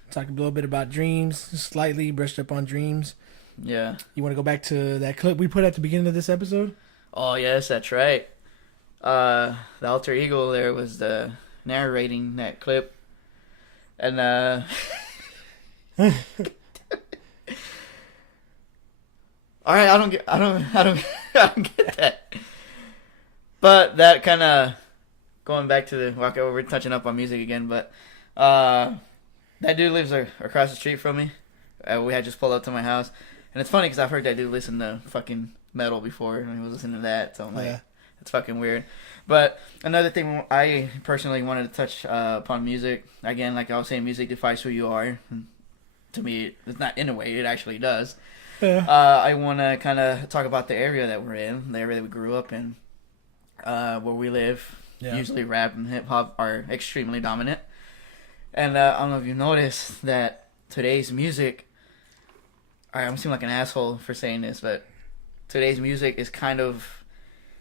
Talk a little bit about dreams. Slightly brushed up on dreams. Yeah. You want to go back to that clip we put at the beginning of this episode? Oh, yes, that's right. The alter ego there was the narrating that clip. And, all right, I don't get that. But that kind of going back to we're touching up on music again. But that dude lives across the street from me. We had just pulled up to my house, and it's funny because I've heard that dude listen to fucking metal before, and he was listening to that. So I'm like, It's fucking weird. But another thing I personally wanted to touch upon music. Again, like I was saying, music defines who you are. To me, it's not in a way, it actually does. Yeah. I want to kind of talk about the area that we're in, the area that we grew up in, where we live. Yeah. Usually rap and hip-hop are extremely dominant. And I don't know if you noticed that today's music, I'm seeming like an asshole for saying this, but today's music is kind of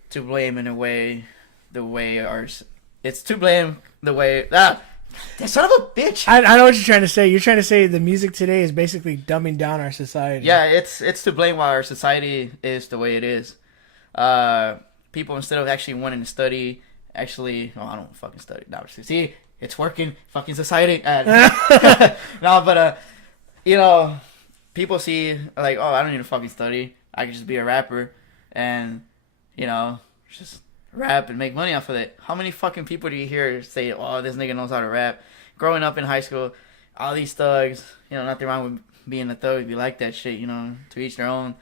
to blame in a way, the way ours, it's to blame the way, that son of a bitch. I know what you're trying to say. You're trying to say the music today is basically dumbing down our society. Yeah, it's to blame why our society is the way it is. People, instead of actually wanting to study, I don't fucking study. No, see, it's working. Fucking society. No, but people see like, oh, I don't need to fucking study. I can just be a rapper, and just rap and make money off of it. How many fucking people do you hear say, oh, this nigga knows how to rap? Growing up in high school, all these thugs, nothing wrong with being a thug if you like that shit, to each their own.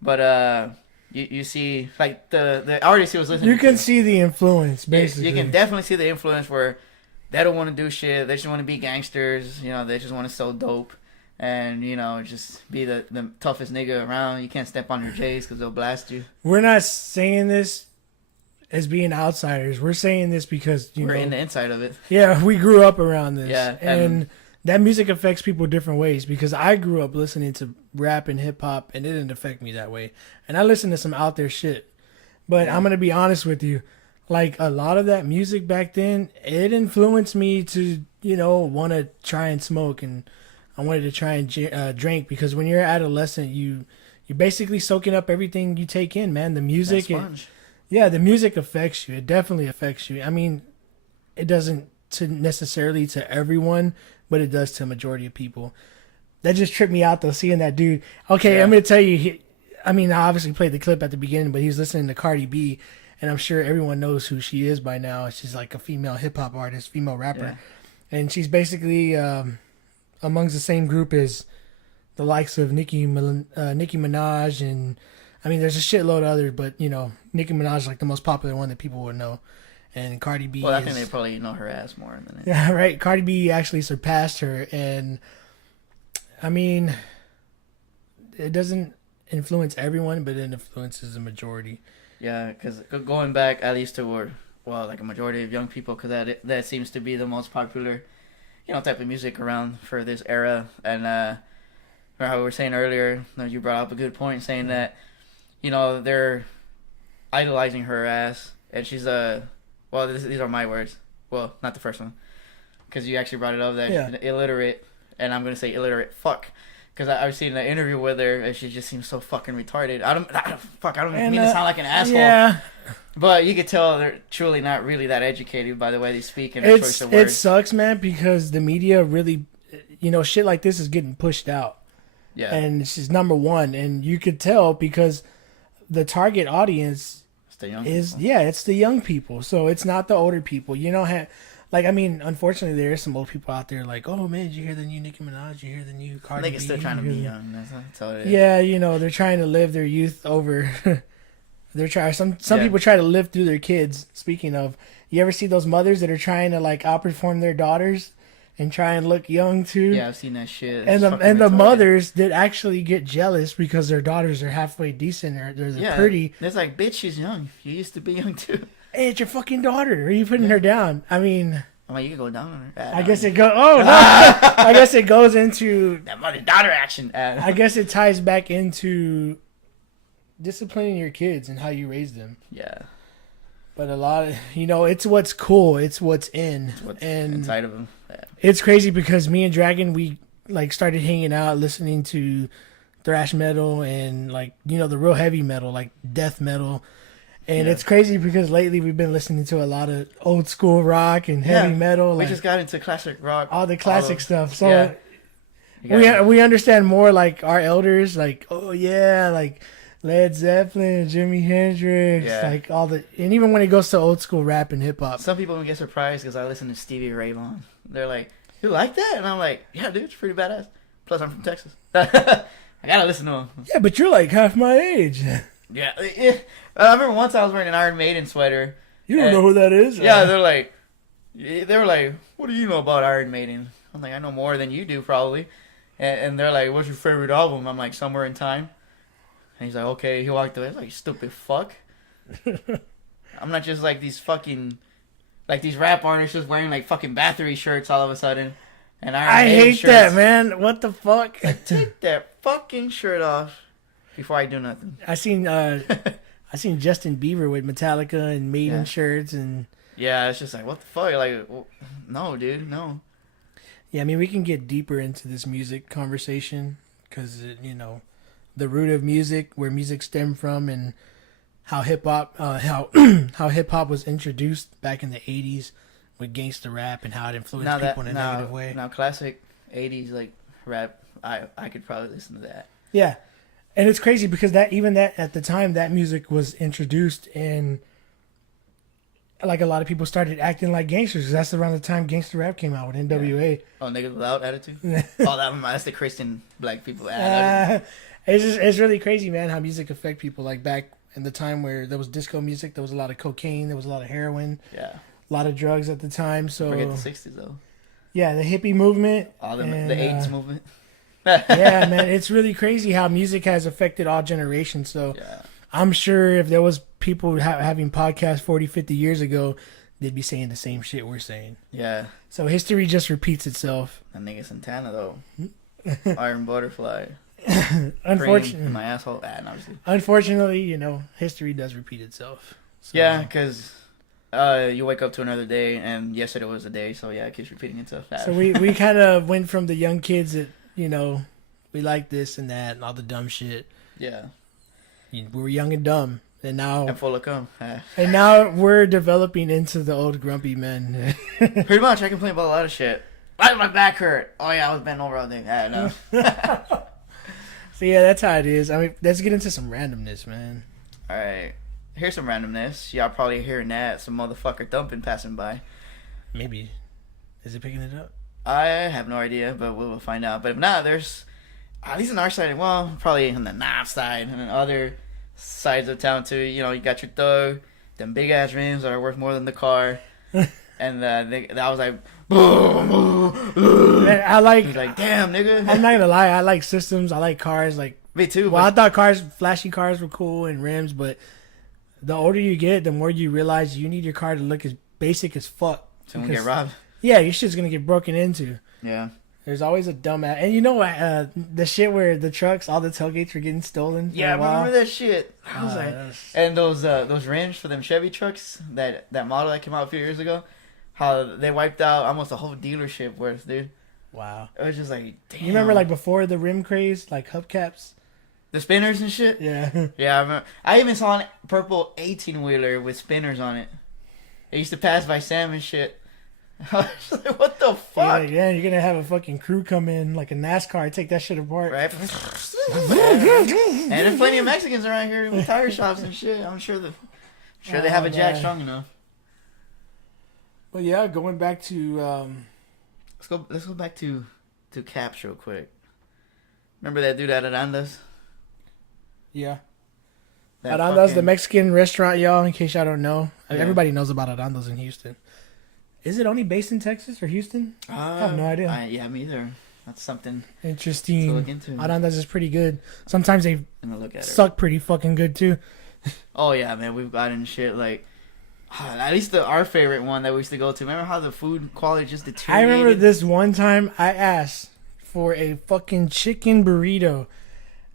But you see, like, the artist he was listening to. You can see the influence, basically. You can definitely see the influence where they don't want to do shit. They just want to be gangsters. They just want to sell dope. And, just be the toughest nigga around. You can't step on their J's because they'll blast you. We're not saying this as being outsiders. We're saying this because, we're in the inside of it. Yeah, we grew up around this. Yeah. And that music affects people different ways because I grew up listening to rap and hip hop and it didn't affect me that way. And I listened to some out there shit. But I'm going to be honest with you. Like, a lot of that music back then, it influenced me to, want to try and smoke. And I wanted to try and drink because when you're adolescent, you're basically soaking up everything you take in, man. The music. The music affects you. It definitely affects you. I mean, it doesn't necessarily to everyone, but it does to a majority of people. That just tripped me out, though, seeing that dude. Okay, yeah. I'm going to tell you, I obviously played the clip at the beginning, but he was listening to Cardi B, and I'm sure everyone knows who she is by now. She's like a female hip-hop artist, female rapper. Yeah. And she's basically amongst the same group as the likes of Nicki Minaj, and there's a shitload of others, but, Nicki Minaj is like the most popular one that people would know. And Cardi B I think they probably know her ass more than it. Yeah, right. Cardi B actually surpassed her, and it doesn't influence everyone, but it influences the majority. Yeah, because going back at least to like a majority of young people, because that seems to be the most popular, type of music around for this era. And how we were saying earlier, you brought up a good point, saying that they're idolizing her ass, and she's these are my words. Well, not the first one, because you actually brought it up that she's illiterate, and I'm gonna say illiterate fuck, because I've seen an interview with her, and she just seems so fucking retarded. I don't mean to sound like an asshole. Yeah. But you could tell they're truly not really that educated by the way they speak and their choice of words. It sucks, man, because the media really, shit like this is getting pushed out. Yeah. And it's just number one, and you could tell because the target audience it's the young people. So it's not the older people. Unfortunately, there is some old people out there like, oh man, did you hear the new Nicki Minaj? You hear the new Cardi B? Niggas still trying to be young. That's all it is. Yeah, they're trying to live their youth over. They're trying. Some people try to live through their kids. Speaking of, you ever see those mothers that are trying to like outperform their daughters and try and look young too? Yeah, I've seen that shit. And the mothers that actually get jealous because their daughters are halfway decent or they're pretty. It's like, bitch, she's young. You used to be young too. Hey, it's your fucking daughter. Are you putting her down? You can go down on her. I guess it goes. Oh no! I guess it goes into that mother-daughter action. I guess it ties back into disciplining your kids and how you raise them. Yeah. But a lot of it's what's cool. It's what's in. It's what's inside of them. Yeah. It's crazy because me and Dragon, we like started hanging out, listening to thrash metal and the real heavy metal, like death metal. And it's crazy because lately we've been listening to a lot of old school rock and heavy metal. We just got into classic rock. All the classic stuff. So we understand more like our elders, like, oh yeah, like Led Zeppelin, Jimi Hendrix, like all the, and even when it goes to old school rap and hip hop. Some people get surprised because I listen to Stevie Ray Vaughan. They're like, you like that? And I'm like, yeah, dude, it's pretty badass. Plus, I'm from Texas. I gotta listen to him. Yeah, but you're like half my age. Yeah. I remember once I was wearing an Iron Maiden sweater. You don't know who that is? Yeah, they were like, what do you know about Iron Maiden? I'm like, I know more than you do probably. And they're like, what's your favorite album? I'm like, Somewhere in Time. And he's like, okay. He walked away. I was like, stupid fuck. I'm not just like these fucking, like these rap artists just wearing like fucking Bathory shirts all of a sudden. And I hate that, man. What the fuck? Like, take that fucking shirt off before I do nothing. I seen Justin Bieber with Metallica and Maiden shirts and. Yeah, it's just like, what the fuck? Like, no, dude, no. Yeah, I mean, we can get deeper into this music conversation because, you know, the root of music, where music stemmed from, and how hip hop, how hip hop was introduced back in the '80s with gangsta rap and how it influenced people in a negative way. Now, classic '80s like rap, I could probably listen to that. Yeah, and it's crazy because that at the time that music was introduced and. Like a lot of people started acting like gangsters because that's around the time gangster rap came out with NWA. Oh, niggas without attitude. That's the Christian black people attitude. It's really crazy, man, how music affect people. Like back in the time where there was disco music, there was a lot of cocaine, there was a lot of heroin, yeah, a lot of drugs at the time. So forget the '60s though. Yeah, the hippie movement, the AIDS movement. Yeah, man, it's really crazy how music has affected all generations. So. Yeah. I'm sure if there was people having podcasts 40, 50 years ago, they'd be saying the same shit we're saying. Yeah. So history just repeats itself. That nigga Santana, though. Iron Butterfly. Unfortunately. My asshole. Obviously. Unfortunately, you know, history does repeat itself. So, yeah, because you wake up to another day, and yesterday was a day, so yeah, it keeps repeating itself. So we kind of went from the young kids that, you know, we like this and that and all the dumb shit. Yeah. We were young and dumb, and now and full of cum. And now we're developing into the old grumpy men. Pretty much, I complain about a lot of shit. Why did my back hurt? Oh yeah, I was bent over all day. No. So yeah, that's how it is. I mean, let's get into some randomness, man. All right, here's some randomness. Y'all probably hearing that some motherfucker thumping passing by. Maybe. Is it picking it up? I have no idea, but we'll find out. But if not, there's. At least on our side, well, probably on the north side and then other sides of town too. You know, you got your thug, them big ass rims that are worth more than the car, and that was like, man, I like. Like, damn, nigga. I'm not gonna lie, I like systems. I like cars. Like me too. Well, I thought flashy cars were cool and rims, but the older you get, the more you realize you need your car to look as basic as fuck. Someone get robbed. Yeah, your shit's gonna get broken into. Yeah. There's always a dumbass. And you know what? The shit where the trucks, all the tailgates were getting stolen. Yeah, I remember that shit. I was like, and those rims for them Chevy trucks, that model that came out a few years ago, how they wiped out almost a whole dealership worth, dude. Wow. It was just like, damn. You remember like before the rim craze, like hubcaps? The spinners and shit? Yeah. Yeah, I remember. I even saw a purple 18-wheeler with spinners on it. It used to pass by Sam and shit. I was like, what the fuck? Yeah, you're gonna have a fucking crew come in like a NASCAR, take that shit apart. Right? And there's plenty of Mexicans around here with tire shops and shit. I'm sure they have a jack strong enough. But yeah, going back to let's go back to Caps real quick. Remember that dude at Aranda's? Yeah. Aranda's the Mexican restaurant, y'all, in case y'all don't know. Yeah. Everybody knows about Aranda's in Houston. Is it only based in Texas or Houston? I have no idea. Yeah, me either. That's something interesting to look into. Aranda's is pretty good. Sometimes they look at suck pretty fucking good too. Oh yeah, man, we've gotten shit like at least our favorite one that we used to go to. Remember how the food quality just deteriorated? I remember this one time I asked for a fucking chicken burrito,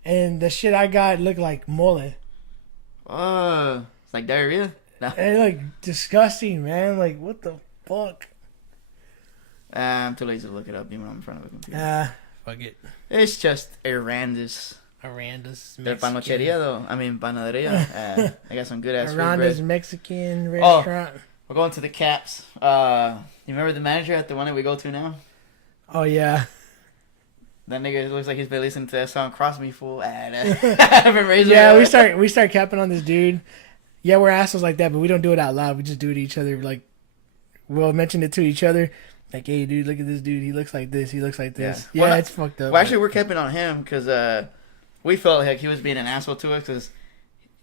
and the shit I got looked like mole. It's like diarrhea. No. It looked disgusting, man. Like what the fuck? I'm too lazy to look it up even when I'm in front of a computer. Fuck it. It's just Aranda's. Mexican. Panocheria though. I mean panaderia. I got some good ass food. Aranda's Mexican restaurant. We're going to the Caps. You remember the manager at the one that we go to now? Oh yeah. That nigga looks like he's been listening to that song "Cross Me Fool." Yeah, we start capping on this dude. Yeah, we're assholes like that, but we don't do it out loud. We just do it to each other. Like we'll mention it to each other. Like, hey, dude, look at this dude. He looks like this. He looks like this. Yeah, well, it's fucked up. Well, actually, we're capping on him because we felt like he was being an asshole to us because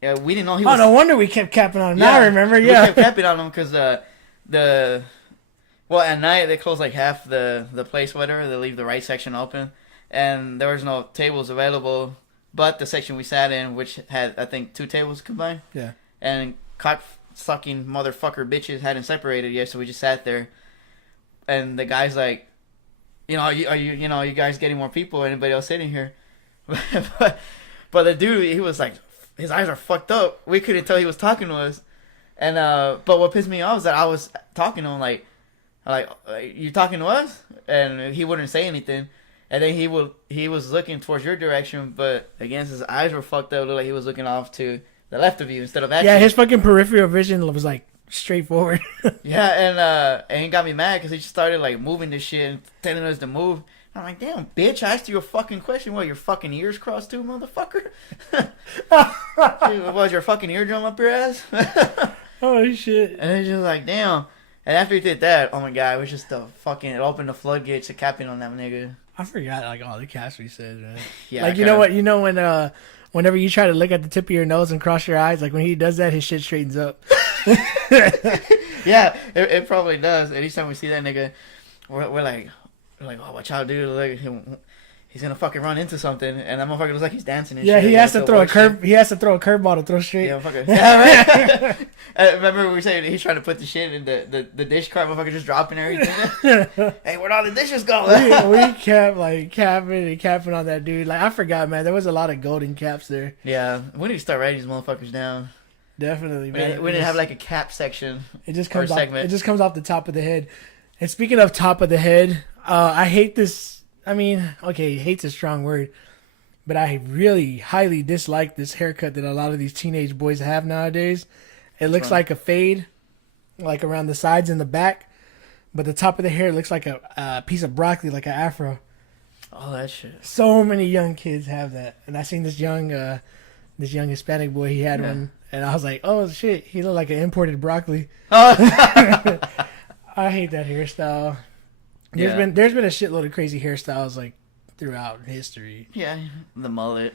Yeah, we didn't know he Oh, was. no wonder we kept capping on him. Yeah, Now I remember, we yeah. kept capping on him because well, at night they close like half the place, whatever. They leave the right section open, and there was no tables available. But the section we sat in, which had I think 2 tables combined, Yeah. and cock sucking motherfucker bitches hadn't separated yet, so we just sat there. And the guy's like, are you guys getting more people? Anybody else sitting here? but the dude, he was like, his eyes are fucked up. We couldn't tell he was talking to us. And but what pissed me off is that I was talking to him like you talking to us, and he wouldn't say anything. And then he was looking towards your direction, but again, his eyes were fucked up. It looked like he was looking off to the left of you instead of at you. Yeah, his fucking peripheral vision was like straightforward. Yeah, and he got me mad because he just started like moving this shit and telling us to move. I'm like, damn, bitch, I asked you a fucking question. What, your fucking ears crossed too, motherfucker? Dude, was your fucking eardrum up your ass? Oh, shit. And it's just like, damn. And after he did that, oh my god, it was just it opened the floodgates to capping on that nigga. I forgot like all the caps we said, man. Yeah, like, you know what? You know when whenever you try to look at the tip of your nose and cross your eyes, like when he does that, his shit straightens up. Yeah, it probably does. Anytime we see that nigga, we're like, oh, watch out, dude. Like, he's gonna fucking run into something, and that motherfucker looks like he's dancing and Yeah, shit. he has to throw a curve. He has to throw a curveball to throw straight. Yeah, fucker. Yeah, right. Remember we were saying he's trying to put the shit in the dish cart, motherfucker just dropping everything. Hey, where'd all the dishes go? we kept like capping on that dude. Like I forgot, man. There was a lot of golden caps there. Yeah, we need to start writing these motherfuckers down. Definitely, man. We didn't have like a cap section. It just comes off, segment. it just comes off the top of the head. And speaking of top of the head, I hate this. I mean, okay, hate's a strong word, but I really highly dislike this haircut that a lot of these teenage boys have nowadays. It looks like a fade, like around the sides and the back, but the top of the hair looks like a piece of broccoli, like an afro. Oh, that shit. So many young kids have that, and I seen this young Hispanic boy. He had one, and I was like, "Oh shit, he looked like an imported broccoli." I hate that hairstyle. There's been a shitload of crazy hairstyles like throughout history. Yeah, the mullet,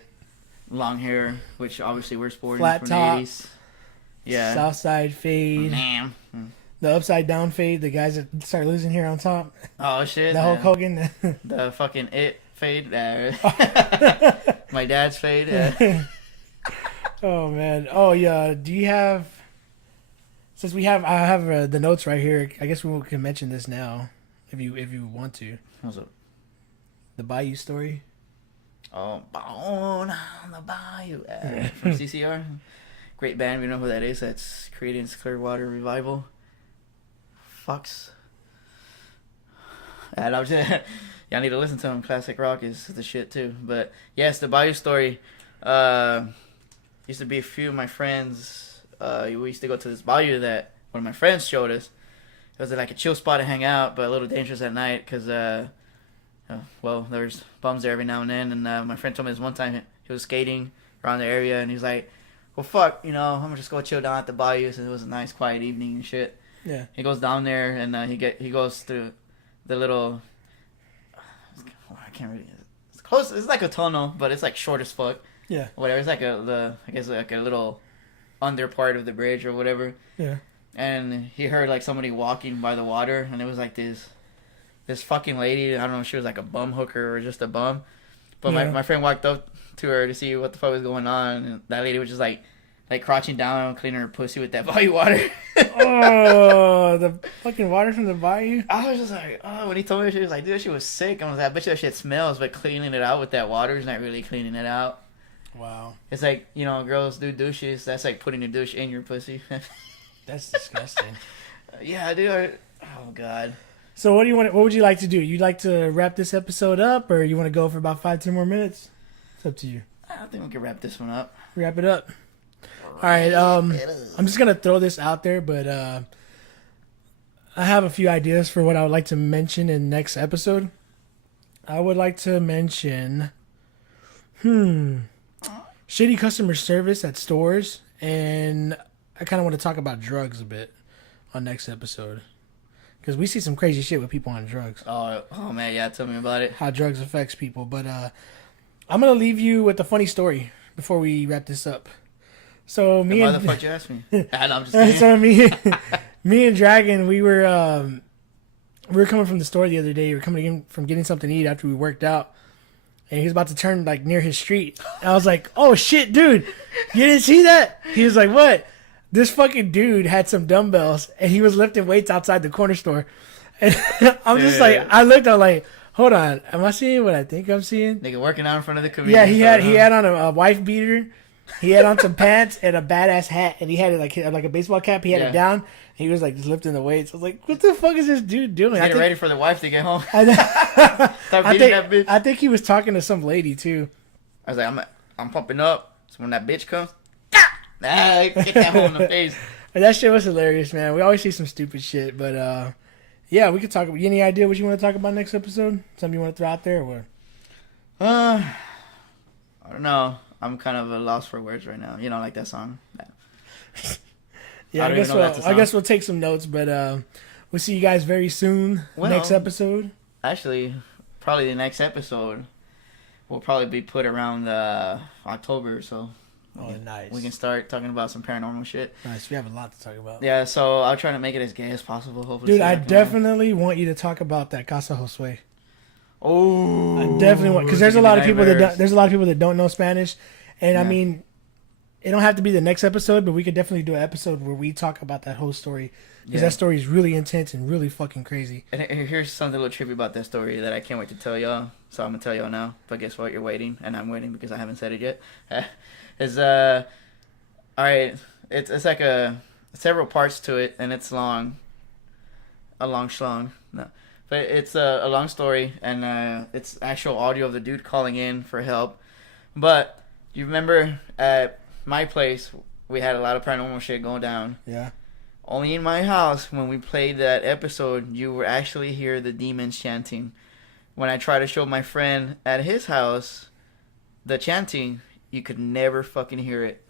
long hair, which obviously we're sporting Flat from top. the 80s. Yeah. South side fade. Man. The upside down fade. The guys that start losing hair on top. Oh shit. The Hulk Hogan. The fucking fade. My dad's fade. Oh man. Oh yeah. Do you have? Since I have the notes right here. I guess we can mention this now, if you want to. What's up? The Bayou story. Oh, Bone on the Bayou from CCR. Great band. We know who that is. That's Creedence Clearwater Revival. Fucks. And I'm just, y'all need to listen to them. Classic rock is the shit too. But yes, the Bayou story. Used to be a few of my friends. We used to go to this bayou that one of my friends showed us. It was like a chill spot to hang out, but a little dangerous at night because, there's bums there every now and then. And my friend told me this one time he was skating around the area, and he's like, "Well, fuck, I'm gonna just go chill down at the bayou." So it was a nice, quiet evening and shit. Yeah. He goes down there and he goes through the little. I can't really. It's close. It's like a tunnel, but it's like short as fuck. Yeah. Whatever. It's like I guess like a little under part of the bridge or whatever. Yeah. And he heard like somebody walking by the water, and it was like this fucking lady. I don't know if she was like a bum hooker or just a bum, but Yeah. my friend walked up to her to see what the fuck was going on, and that lady was just like crouching down, cleaning her pussy with that bayou water. Oh, the fucking water from the bayou. I was just like, oh, when he told me, she was like, dude, she was sick. I was like, I bet you that shit smells, but cleaning it out with that water is not really cleaning it out. Wow. It's like, girls do douches. That's like putting a douche in your pussy. That's disgusting. Yeah, dude. Oh, God. So what would you like to do? You'd like to wrap this episode up, or you want to go for about 5-10 more minutes? It's up to you. I think we can wrap this one up. Wrap it up. All right. I'm just gonna throw this out there, but I have a few ideas for what I would like to mention in next episode. I would like to mention, shitty customer service at stores, and I kind of want to talk about drugs a bit on next episode, because we see some crazy shit with people on drugs. Oh man, yeah, tell me about it. How drugs affects people. But I'm gonna leave you with a funny story before we wrap this up. So me Why and the fuck you ask me? I'm just kidding. so me and Dragon, we were coming from the store the other day. We were coming in from getting something to eat after we worked out, and he was about to turn like near his street. And I was like, "Oh shit, dude, you didn't see that?" He was like, "What?" This fucking dude had some dumbbells, and he was lifting weights outside the corner store. And I'm just like, I looked, I'm like, hold on, am I seeing what I think I'm seeing? Nigga working out in front of the convenience Yeah, store, he had on a wife beater. He had on some pants and a badass hat, and he had it like a baseball cap. He had it down. And he was like just lifting the weights. I was like, "What the fuck is this dude doing?" Getting ready for the wife to get home. Start beating that bitch. I think he was talking to some lady too. I was like, I'm pumping up. So when that bitch comes, get that hole in the face. And that shit was hilarious, man. We always see some stupid shit, but yeah, we could talk. You any idea what you want to talk about next episode? Something you want to throw out there, or? I don't know. I'm kind of a loss for words right now. You know, like that song. Yeah, I guess we'll take some notes, but we'll see you guys very soon. Next episode. Actually, probably the next episode will probably be put around October, so. Oh, nice. We can start talking about some paranormal shit. Nice. We have a lot to talk about. Yeah, so I'll try to make it as gay as possible. Hopefully, dude, I definitely want you to talk about that Casa Josue. Oh, I definitely want, because there's a lot of people that don't know Spanish, and I mean, it don't have to be the next episode, but we could definitely do an episode where we talk about that whole story, because that story is really intense and really fucking crazy. And here's something a little trippy about that story that I can't wait to tell y'all. So I'm gonna tell y'all now. But guess what? You're waiting, and I'm waiting because I haven't said it yet. Is all right. It's like several parts to it, and it's long. A long schlong. No. But it's a long story, and it's actual audio of the dude calling in for help. But you remember at my place, we had a lot of paranormal shit going down. Yeah. Only in my house, when we played that episode, you would actually hear the demons chanting. When I tried to show my friend at his house the chanting, you could never fucking hear it.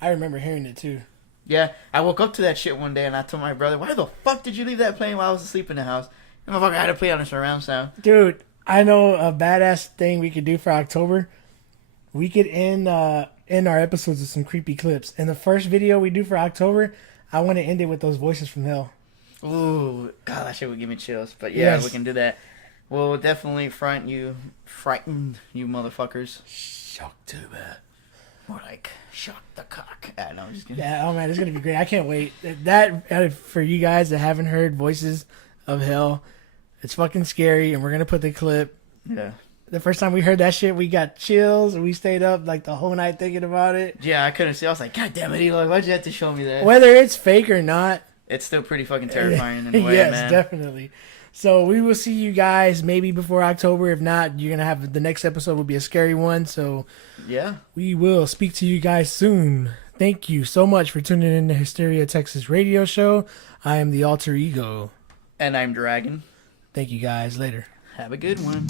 I remember hearing it too. Yeah, I woke up to that shit one day, and I told my brother, "Why the fuck did you leave that playing while I was asleep in the house?" And motherfucker, I had to play on a surround sound. Dude, I know a badass thing we could do for October. We could end our episodes with some creepy clips. And the first video we do for October, I want to end it with those voices from hell. Ooh, God, that shit would give me chills. But yeah, we can do that. We'll definitely frighten you motherfuckers. Shocktober. More like shock the cock. No, I'm just kidding. Yeah, oh man, it's gonna be great. I can't wait. That for you guys that haven't heard Voices of Hell, it's fucking scary, and we're gonna put the clip. Yeah. The first time we heard that shit, we got chills, and we stayed up like the whole night thinking about it. Yeah, I couldn't see. I was like, God damn it, Eli, why'd you have to show me that? Whether it's fake or not, it's still pretty fucking terrifying in a way, yes, man. Definitely. So we will see you guys maybe before October. If not, you're gonna have the next episode will be a scary one. So yeah, we will speak to you guys soon. Thank you so much for tuning in to Hysteria Texas Radio Show. I am the Alter Ego. And I'm Dragon. Thank you guys. Later. Have a good one.